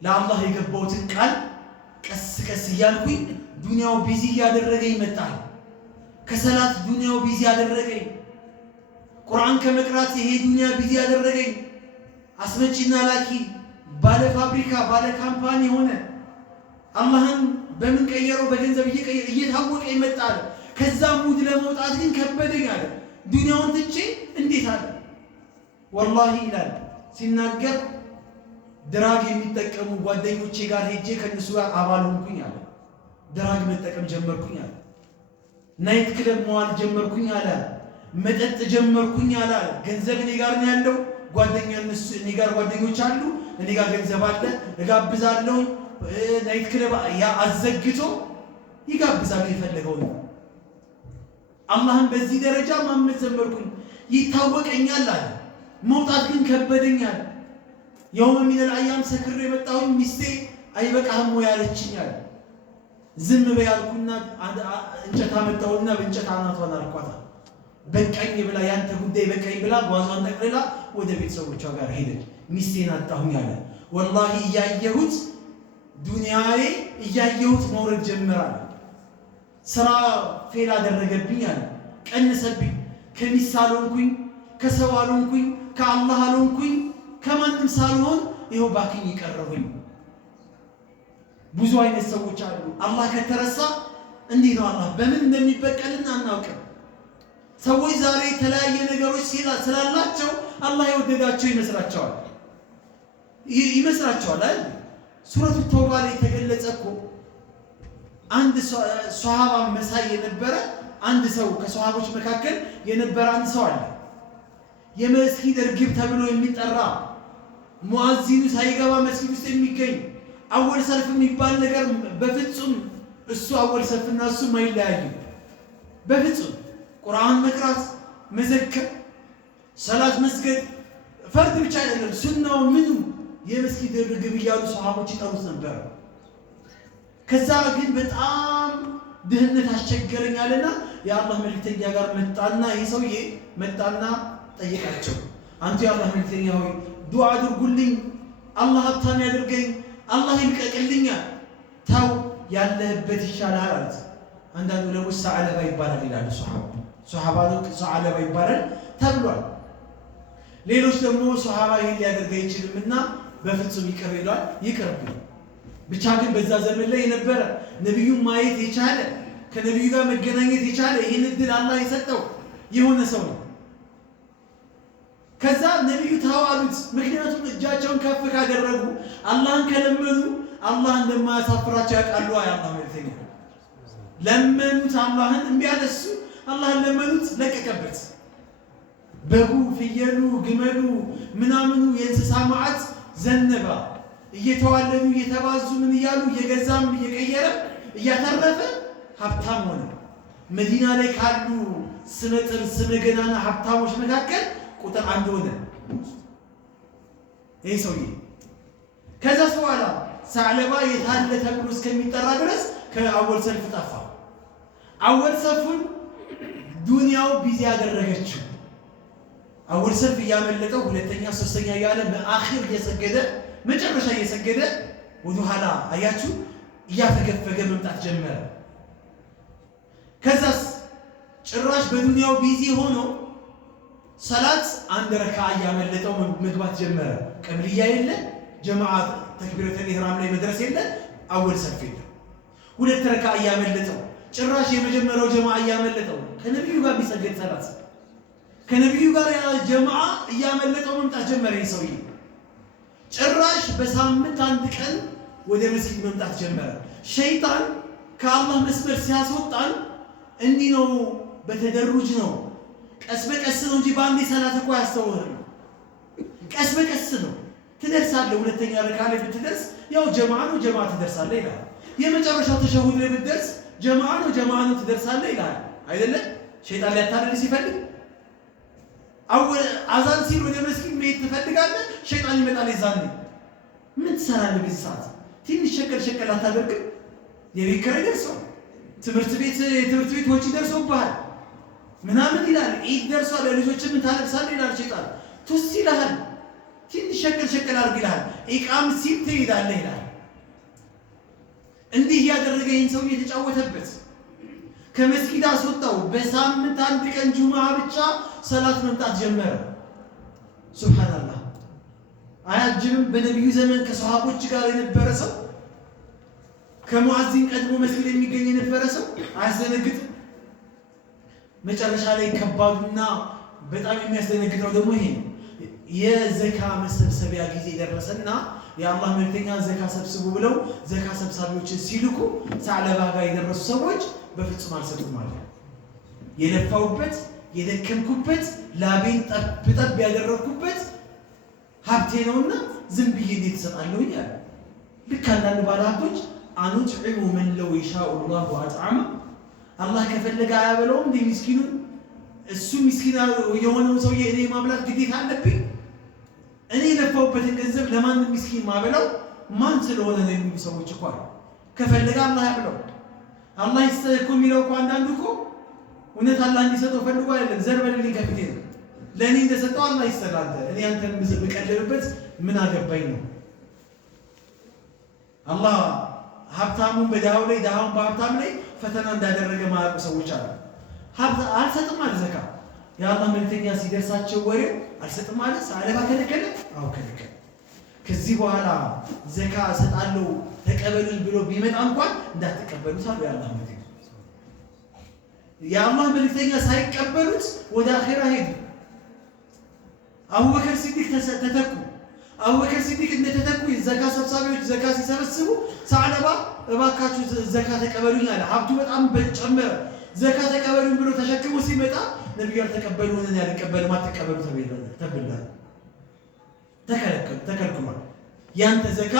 ለአላህ የገባሁትን ቃል ቀስ ቀስ እያልኩኝ ዱንያው ቢዚ ያደረገኝ መጣ። ከሰላት ዱንያው ቢዚ ያደረገኝ፣ ቁርአን ከመቅራት ይሄ ዱንያ ቢዚ ያደረገኝ፣ አስመጪና ላኪ ባለ ፋብሪካ ባለ ካምፓኒ ሆነ። አላህን በምን ቀየረው? በገንዘብ እየታወቀ ይመጣል። ከዛ ሙድ ለመውጣት ግን ከበደኝ አለ። ዱንያውን ትቼ እንዴት አለ ወላሂ ይላል ሲናገር ድራግ የሚጠቀሙ ጓደኞቼ ጋር ሄጄ ከነሱ ጋር አባል ሆንኩኝ አለ። ድራግ መጠቀም ጀመርኩኝ አለ። ናይት ክለብ መዋል ጀመርኩኝ አለ። መጠጥ ጀመርኩኝ አለ። ገንዘብ እኔ ጋር ነው ያለው፣ ጓደኛ እኔ ጋር ጓደኞች አሉ፣ እኔ ጋር ገንዘብ አለ፣ እጋብዛለሁ። ናይት ክለብ ያ አዘግቶ ይጋብዛል የፈለገው ነው። አላህን በዚህ ደረጃ ማመን ጀመርኩኝ። ይታወቀኛል አለ። መውጣት ግን ከበደኛል። የውም ሚነል አያም ሰክሬ የመጣሁኝ ሚስቴ አይበቃህም ወይ አለችኝ አለ። ዝም በይ አልኩና እንጨት አመጣሁና በእንጨት አናቷን አልኳት። በቃኝ ብላ ያንተ ጉዳይ በቃኝ ብላ ጓዟን ጠቅልላ ወደ ቤተሰቦቿ ጋር ሄደች። ሚስቴን አጣሁኝ አለ። ወላሂ እያየሁት ዱንያዬ እያየሁት መውረድ ጀመራል። ስራ ፌል አደረገብኝ አለ። ቀነሰብኝ። ከሚስት አልሆንኩኝ፣ ከሰው አልሆንኩኝ፣ ከአላህ አልሆንኩኝ፣ ከማንም ሳልሆን ይኸው ባክኝ ይቀረሁኝ። ብዙ አይነት ሰዎች አሉ። አላህ ከተረሳ እንዲህ ነው። አላህ በምን እንደሚበቀልን አናውቅም። ሰዎች ዛሬ የተለያየ ነገሮች ስላላቸው አላህ የወደዳቸው ይመስላቸዋል አይደል? ሱረቱ ተውባ ላይ የተገለጸ እኮ አንድ ሷሃባ መሳይ የነበረ አንድ ሰው ከሷሃቦች መካከል የነበረ አንድ ሰው አለ። የመስጊድ እርግብ ተብሎ የሚጠራ ሙአዚኑ ሳይገባ መስጊድ ውስጥ የሚገኝ አወል ሰልፍ የሚባል ነገር በፍጹም እሱ አወል ሰልፍና እሱ ማይለያዩ በፍጹም ቁርአን መቅራት፣ መዘከር፣ ሰላት መስገድ ፈርድ ብቻ አይደለም ሱናው ምኑ የመስጊድ እርግብ እያሉ ሷሃቦች ይጠሩት ነበር። ከዛ ግን በጣም ድህነት አስቸገረኛልና የአላህ መልእክተኛ ጋር መጣና ይሄ ሰውዬ መጣና ጠየቃቸው። አንተ የአላህ መልእክተኛ ሆይ ዱዓ አድርጉልኝ፣ አላህ ሀብታም ያድርገኝ፣ አላህ ይልቀቅልኛል። ተው ያለህበት ይሻላል አሉት። አንዳንዱ ደግሞ ሰዓለባ ይባላል ይላሉ። ሷሃባ ነው ሰዓለባ ይባላል ተብሏል። ሌሎች ደግሞ ሷሃባ ይሄን ሊያደርግ አይችልምና በፍጹም ይቅር ይሏል። ይቅርብ ብቻ ግን በዛ ዘመን ላይ የነበረ ነብዩን ማየት የቻለ ከነብዩ ጋር መገናኘት የቻለ ይሄን እድል አላህ የሰጠው የሆነ ሰው ነው። ከዛ ነብዩ ተዋሉት። ምክንያቱም እጃቸውን ከፍ ካደረጉ አላህን ከለመኑ አላህ እንደማያሳፍራቸው ያውቃሉ። አላህ መልእክተኛ ለመኑት፣ አላህን እምቢ አለሱ። አላህን ለመኑት፣ ለቀቀበት። በጉ፣ ፍየሉ፣ ግመሉ ምናምኑ የእንስሳ መዓት ዘነበ። እየተዋለዱ እየተባዙ ምን እያሉ እየገዛም እየቀየረ እያተረፈ ሀብታም ሆነ። መዲና ላይ ካሉ ስመጥር ስመገናና ሀብታሞች መካከል ቁጥር አንድ ሆነ ይሄ ሰውዬ። ከዛ በኋላ ሰዓለባ የታለ ተብሎ እስከሚጠራ ድረስ ከአወል ሰልፍ ጠፋ። አወል ሰልፉን ዱንያው ቢዚ ያደረገችው። አወል ሰልፍ እያመለጠው ሁለተኛ ሶስተኛ እያለ በአኺር እየሰገደ መጨረሻ እየሰገደ ወደ ኋላ አያችሁ እያፈገፈገ መምጣት ጀመረ። ከዛስ ጭራሽ በዱንያው ቢዚ ሆኖ ሰላት አንድ ረካ እያመለጠው መግባት ጀመረ። ቀብልያ የለ፣ ጀማዓ ተክቢረተል ኢህራም ላይ መድረስ የለ፣ አወል ሰልፍ የለ። ሁለት ረካ እያመለጠው ጭራሽ የመጀመሪያው ጀማዓ እያመለጠው ከነብዩ ጋር ቢሰገድ ሰላት ከነብዩ ጋር ጀማዓ እያመለጠው መምጣት ጀመረ። ይሄ ሰውዬ ጭራሽ በሳምንት አንድ ቀን ወደ መስጊድ መምጣት ጀመረ። ሸይጣን ከአላህ መስመር ሲያስወጣን እንዲህ ነው፣ በተደሩጅ ነው፣ ቀስ በቀስ ነው እንጂ በአንዴ ሰላት እኮ አያስተውህም። ቀስ በቀስ ነው ትደርሳለህ። ሁለተኛ ረካ ላይ ብትደርስ ያው ጀማዓ ነው፣ ጀማዓ ትደርሳለህ ይላል። የመጨረሻው ተሸሁድ ላይ ብትደርስ ጀማዓ ነው፣ ጀማዓ ነው ትደርሳለህ ይላል። አይደለ? ሸይጣን ሊያታልል ሲፈልግ አዛን ሲል ወደ መስጊድ መሄድ ትፈልጋለህ፣ ሸይጣን ይመጣል። ይዛል ምን ትሰራለህ? በዚህ ሰዓት ትንሽ ሸቀል አታደርግም? የቤት ኪራይ ደርሷል፣ ትምህርት ቤት ወጪ ደርሶብሃል፣ ምናምን ይላል። ኢድ ደርሷል ለልጆች ምን ታለብሳለህ ይላል ሸይጣን። ቱስ ይልሃል፣ ትንሽ ሸቀል አድርግ ይልሃል። ኢቃም ሲል ትሄዳለህ ይላል። እንዲህ ያደረገ ይህን ሰው እየተጫወተበት ከመስጊድ አስወጣው። በሳምንት አንድ ቀን ጁምዓ ብቻ ሰላት መምጣት ጀመረ። ሱብሃንአላህ። አያጅብም? በነቢዩ ዘመን ከሰሃቦች ጋር የነበረ ሰው ከሙአዚን ቀድሞ መስጊድ የሚገኝ የነበረ ሰው አያስደነግጥም? መጨረሻ ላይ ከባዱና በጣም የሚያስደነግጠው ደግሞ ይሄ ነው። የዘካ መሰብሰቢያ ጊዜ ደረሰና የአላህ መልእክተኛ ዘካ ሰብስቡ ብለው ዘካ ሰብሳቢዎችን ሲልኩ ሰዕለባ ጋር የደረሱ ሰዎች በፍጹም አልሰጡም ማለት ነው። የለፋውበት የደከምኩበት ላቤን ጠብ ያደረኩበት ሀብቴ ነውና ዝም ብዬ እንዴት እሰጣለሁ ይላል። ልክ አንዳንድ ባለሀብቶች አኑጥዒሙ መን ለው የሻኡ ላሁ አጥዓማ፣ አላህ ከፈለገ አያበለውም እንደ ምስኪኑን። እሱ ምስኪን የሆነውን ሰውዬ እኔ ማብላት ግዴታ አለብኝ? እኔ የለፋውበትን ገንዘብ ለማንም ምስኪን ማበላው ማን ስለሆነ ነው የሚሉ ሰዎች እኮ አሉ። ከፈለገ አላህ ያብለው። አላህ ይስጥህ እኮ የሚለው እኮ አንዳንዱ እኮ እውነት አላህ እንዲሰጠው ፈልጎ አይደለም። ዘር በልልኝ ከፊቴ ነው ለእኔ እንደሰጠው አላህ ይስጥህ። እኔ አንተን ብቀልብበት ምን አገባኝ ነው። አላህ ሀብታሙን በድሃው ላይ ድሃውን በሀብታም ላይ ፈተና እንዳደረገ ማያውቁ ሰዎች አሉ። አልሰጥም አለ ዘካ። የአላህ መልእክተኛ ሲደርሳቸው ወሬው አልሰጥም አለ። ሰዕለባ ከለከለ? አዎ ከለከለ። ከዚህ በኋላ ዘካ እሰጣለሁ ተቀበሉኝ ብሎ ቢመጣ እንኳን እንዳትቀበሉት አሉ የአላህ መልእክተኛ። የአላህ መልእክተኛ ሳይቀበሉት ወደ አኺራ ሄዱ። አቡበከር ሲዲቅ ተተኩ። አቡበከር ሲዲቅ እንደተተኩ ዘካ ሰብሳቢዎች ዘካ ሲሰበስቡ ሰዕለባ እባካችሁ ዘካ ተቀበሉኝ አለ። ሀብቱ በጣም ጨመረ። ዘካ ተቀበሉኝ ብሎ ተሸክሞ ሲመጣ ነብዩ ያልተቀበሉን ያልቀበል ማትቀበሉ ተብሏል፣ ተከልክሏል። ያንተ ዘካ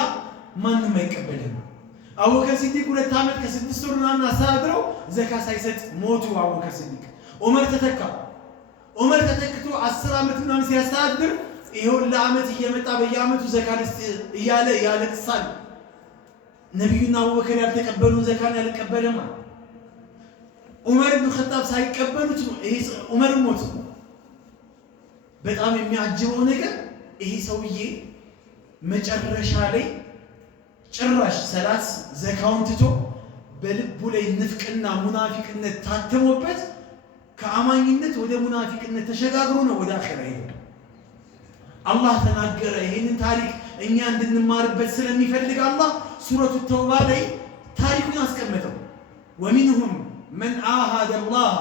ማንም አይቀበልም። አቡበከር ሲዲቅ 2 ዓመት ከ6 ወር ምናምን አስተዳድረው ዘካ ሳይሰጥ ሞቱ። አቡበከር ሲዲቅ ዑመር ተተካ። ዑመር ተተክቶ 10 ዓመት ምናምን ሲያስተዳድር ይሄው ለዓመት እየመጣ በየዓመቱ ዘካ እያለ ያለቅሳል። ነብዩና አቡበከር ያልተቀበሉን ዘካን ያልቀበለማ ዑመር ኢብኑ ኸጣብ ሳይቀበሉት ዑመር ሞቱ። በጣም የሚያጅበው ነገር ይሄ ሰውዬ መጨረሻ ላይ ጭራሽ ሰላት ዘካውን ትቶ በልቡ ላይ ንፍቅና ሙናፊቅነት ታተሞበት ከአማኝነት ወደ ሙናፊቅነት ተሸጋግሮ ነው ወደ አኺራ ሄደ። አላህ ተናገረ። ይሄንን ታሪክ እኛ እንድንማርበት ስለሚፈልግ አላህ ሱረቱ ተውባ ላይ ታሪኩን አስቀመጠው። ወሚንሁም መን አሃደ አላህ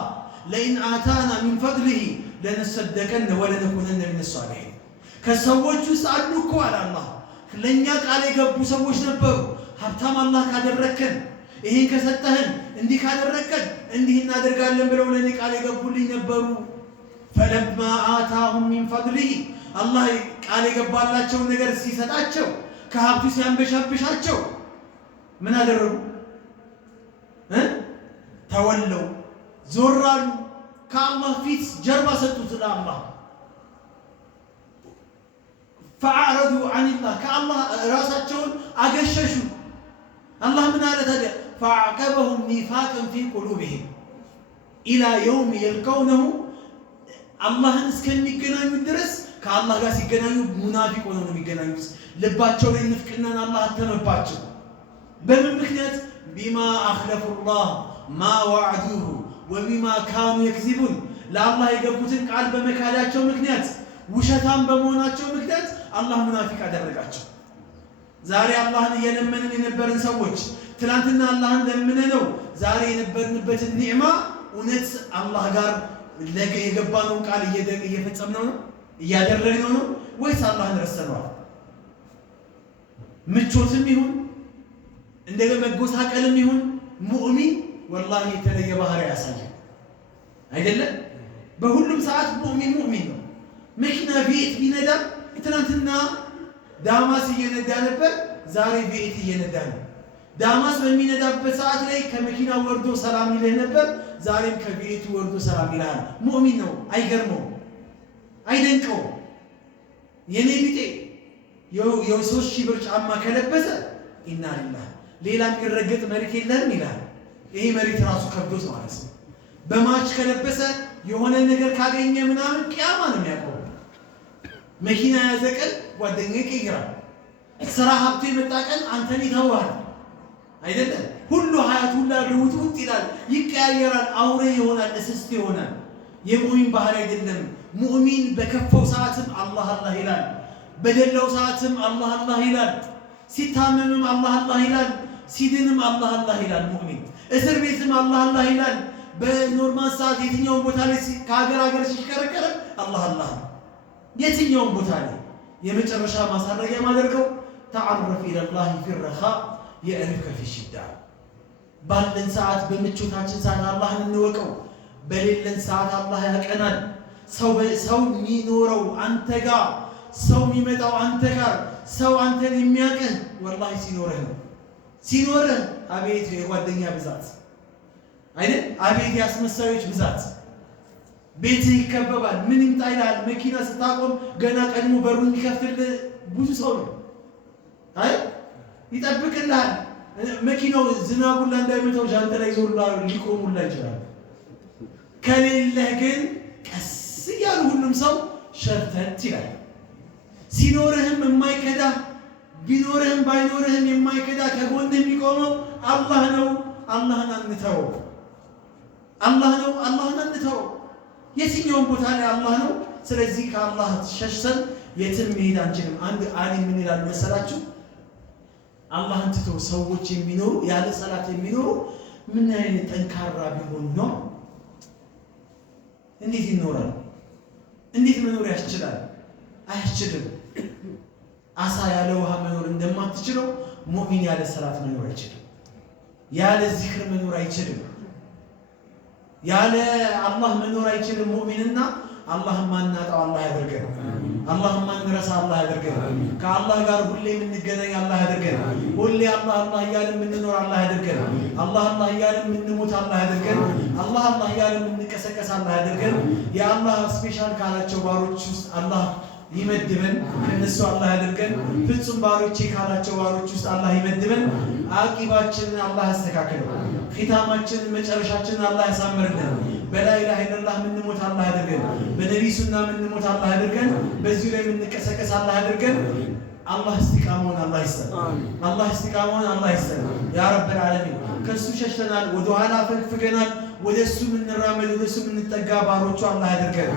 ለኢን አታና ሚን ፈድሊሂ ለነሰደቀነ ወለነኩነነ ሚነ ሷሊሒን። ከሰዎች ውስጥ አሉ እኮ አለ አላህ ለእኛ ቃል የገቡ ሰዎች ነበሩ። ሀብታም አላህ ካደረከን፣ ይህን ከሰጠህን፣ እንዲህ ካደረከን እንዲህ እናደርጋለን ብለው ለእኔ ቃል የገቡልኝ ነበሩ። ፈለማ አታሁም ሚን ፈድሊሂ አላህ ቃል የገባላቸውን ነገር ሲሰጣቸው ከሀብቱ ሲያንበሻብሻቸው ምን አደረጉ? ተወለው፣ ዞር አሉ። ከአላህ ፊት ጀርባ ሰጡት ለአላህ። ፈአዕረዱ ዐኒላህ ከአላህ ራሳቸውን አገሸሹ። አላህ ምን አለ ታዲያ? ፈአዕቀበሁም ኒፋቀን ፊ ቁሉቢሂም ኢላ የውም የልቀውነሁ አላህን እስከሚገናኙት ድረስ ከአላህ ጋር ሲገናኙ ሙናፊቅ ሆነው ነው የሚገናኙት። ልባቸው ላይ ንፍቅናን አላህ አተመባቸው። በምን ምክንያት? ቢማ አኽለፉላህ ማ ወዐዱሁ ወቢማ ካኑ የክዚቡን ለአላህ የገቡትን ቃል በመካዳቸው ምክንያት፣ ውሸታም በመሆናቸው ምክንያት አላህ ሙናፊቅ አደረጋቸው። ዛሬ አላህን እየለመንን የነበርን ሰዎች ትናንትና አላህን ለምነነው ዛሬ የነበርንበትን ኒዕማ እውነት አላህ ጋር የገባነውን ቃል እየፈጸምነው ነው እያደረግነው ነው ወይስ አላህን ረስተነዋል? ምቾትም ይሁን እንደገና መጎሳቀልም ይሁን ሙእሚን ወላሂ የተለየ ባህሪ ያሳያል አይደለም? በሁሉም ሰዓት ሙእሚን ነው። መኪና ቪኤት ቢነዳ ትናንትና ዳማስ እየነዳ ነበር፣ ዛሬ ቪኤት እየነዳ ነው። ዳማስ በሚነዳበት ሰዓት ላይ ከመኪና ወርዶ ሰላም ይልህ ነበር፣ ዛሬም ከቪኤቱ ወርዶ ሰላም ይልሃል። ሙእሚን ነው። አይገርመውም፣ አይደንቀውም። የኔ ቢጤ የ3,000 ብር ጫማ ከለበሰ ኢና ሊላህ ሌላ የሚረገጥ መሬት የለንም ይላል። ይሄ መሬት ራሱ ከብዶት ማለት ነው። በማች ከለበሰ የሆነ ነገር ካገኘ ምናምን ቂያማ ነው የሚያቆመው። መኪና ያዘ ቀን ጓደኛዬ ይቀይራል። ስራ ሀብቱ የመጣ ቀን አንተን ይተዋል አይደለም። ሁሉ ሀያት ሁላ ልውጥ ይላል፣ ይቀያየራል፣ አውሬ ይሆናል፣ እስስት ይሆናል። የሙእሚን ባህሪ አይደለም። ሙእሚን በከፈው ሰዓትም አላህ አላህ ይላል፣ በደላው ሰዓትም አላህ አላህ ይላል፣ ሲታመምም አላህ አላህ ይላል፣ ሲድንም አላህ አላህ ይላል። ሙእሚን እስር ቤትም አላህ አላህ ይላል። በኖርማል ሰዓት የትኛውን ቦታ ላይ ከሀገር ሀገር ሲሽከረከረ አላህ አላህ የትኛውን ቦታ ላይ የመጨረሻ ማሳረጊያ ማደርገው ተዓረፍ ኢለላህ ፊረኻ የዕሪፍከ ፊሽዳ። ባለን ሰዓት በምቾታችን ሰዓት አላህን እንወቀው፣ በሌለን ሰዓት አላህ ያቀናል። ሰው የሚኖረው አንተ ጋር፣ ሰው የሚመጣው አንተ ጋር፣ ሰው አንተን የሚያቀን ወላሂ ሲኖርህ ነው። ሲኖርህ አቤት የጓደኛ ብዛት አይደል? አቤት የአስመሳዮች ብዛት። ቤትህ ይከበባል። ምን ይምጣ ይላል። መኪና ስታቆም ገና ቀድሞ በሩን የሚከፍትልህ ብዙ ሰው ነው። አይ ይጠብቅልሃል። መኪናው ዝናቡላ እንዳይመታው ጃንጥላ ይዞላ ሊቆሙላ ይችላል። ከሌለህ ግን ቀስ እያሉ ሁሉም ሰው ሸርተት ይላል። ሲኖርህም የማይከዳ ቢኖርህም ባይኖርህም የማይከዳ ከጎንህ የሚቆመው አላህ ነው። አላህን አንተወው። አላህ ነው። አላህን አንተወው። የትኛውን ቦታ ላይ አላህ ነው። ስለዚህ ከአላህ ሸሽተን የትም መሄድ አንችልም። አንድ ዓሊም ምን ይላል መሰላችሁ? አላህን ትተው ሰዎች የሚኖሩ ያለ ሰላት የሚኖሩ ምን አይነት ጠንካራ ቢሆን ነው? እንዴት ይኖራል? እንዴት መኖር ያስችላል? አያስችልም። አሳ ያለ ውሃ መኖር እንደማትችለው ሙእሚን ያለ ሰላት መኖር አይችልም። ያለ ዚክር መኖር አይችልም። ያለ አላህ መኖር አይችልም ሙእሚንና አላህን ማናጣው አላህ ያደርገን። አላህን ማንረሳ አላህ ያደርገን። ከአላህ ጋር ሁሌ የምንገናኝ አላህ ያደርገን። ሁሌ አላህ አላህ እያልን የምንኖር አላህ ያደርገን። አላህ አላህ እያልን የምንሞት አላህ ያደርገን። አላህ አላህ እያልን የምንቀሰቀስ አላህ ያደርገን። የአላህ ስፔሻል ካላቸው ባሮች ውስጥ አላህ ይመድበን። ከነሱ አላህ ያደርገን። ፍጹም ባሮቼ ካላቸው ባሮች ውስጥ አላህ ይመድበን። አቂባችንን አላህ ያስተካክለው። ኺታማችንን መጨረሻችንን አላህ ያሳምርልን። በላ ኢላሃ ኢለላህ የምንሞት አላህ ያደርገን። በነቢዩ ሱና የምንሞት አላህ ያደርገን። በዚሁ ላይ የምንቀሰቀስ አላህ ያደርገን። አላህ እስቲቃማውን አላህ ይስጠን። አላህ እስቲቃማውን አላህ ይስጠን። ያ ረብል ዓለሚን ከሱ ሸሽተናል፣ ወደ ኋላ ፈግፍገናል። ወደሱ የምንራመድ ወደሱ የምንጠጋ ባሮቹ አላህ ያደርገን።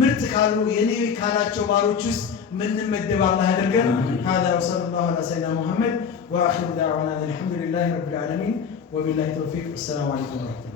ምርጥ ካሉ የኔ ካላቸው ባሮች ውስጥ ምንመደብ አላህ ያደርገን። هذا وصلى الله على سيدنا محمد واخر دعوانا الحمد لله رب العالمين وبالله التوفيق. السلام عليكم ورحمة الله.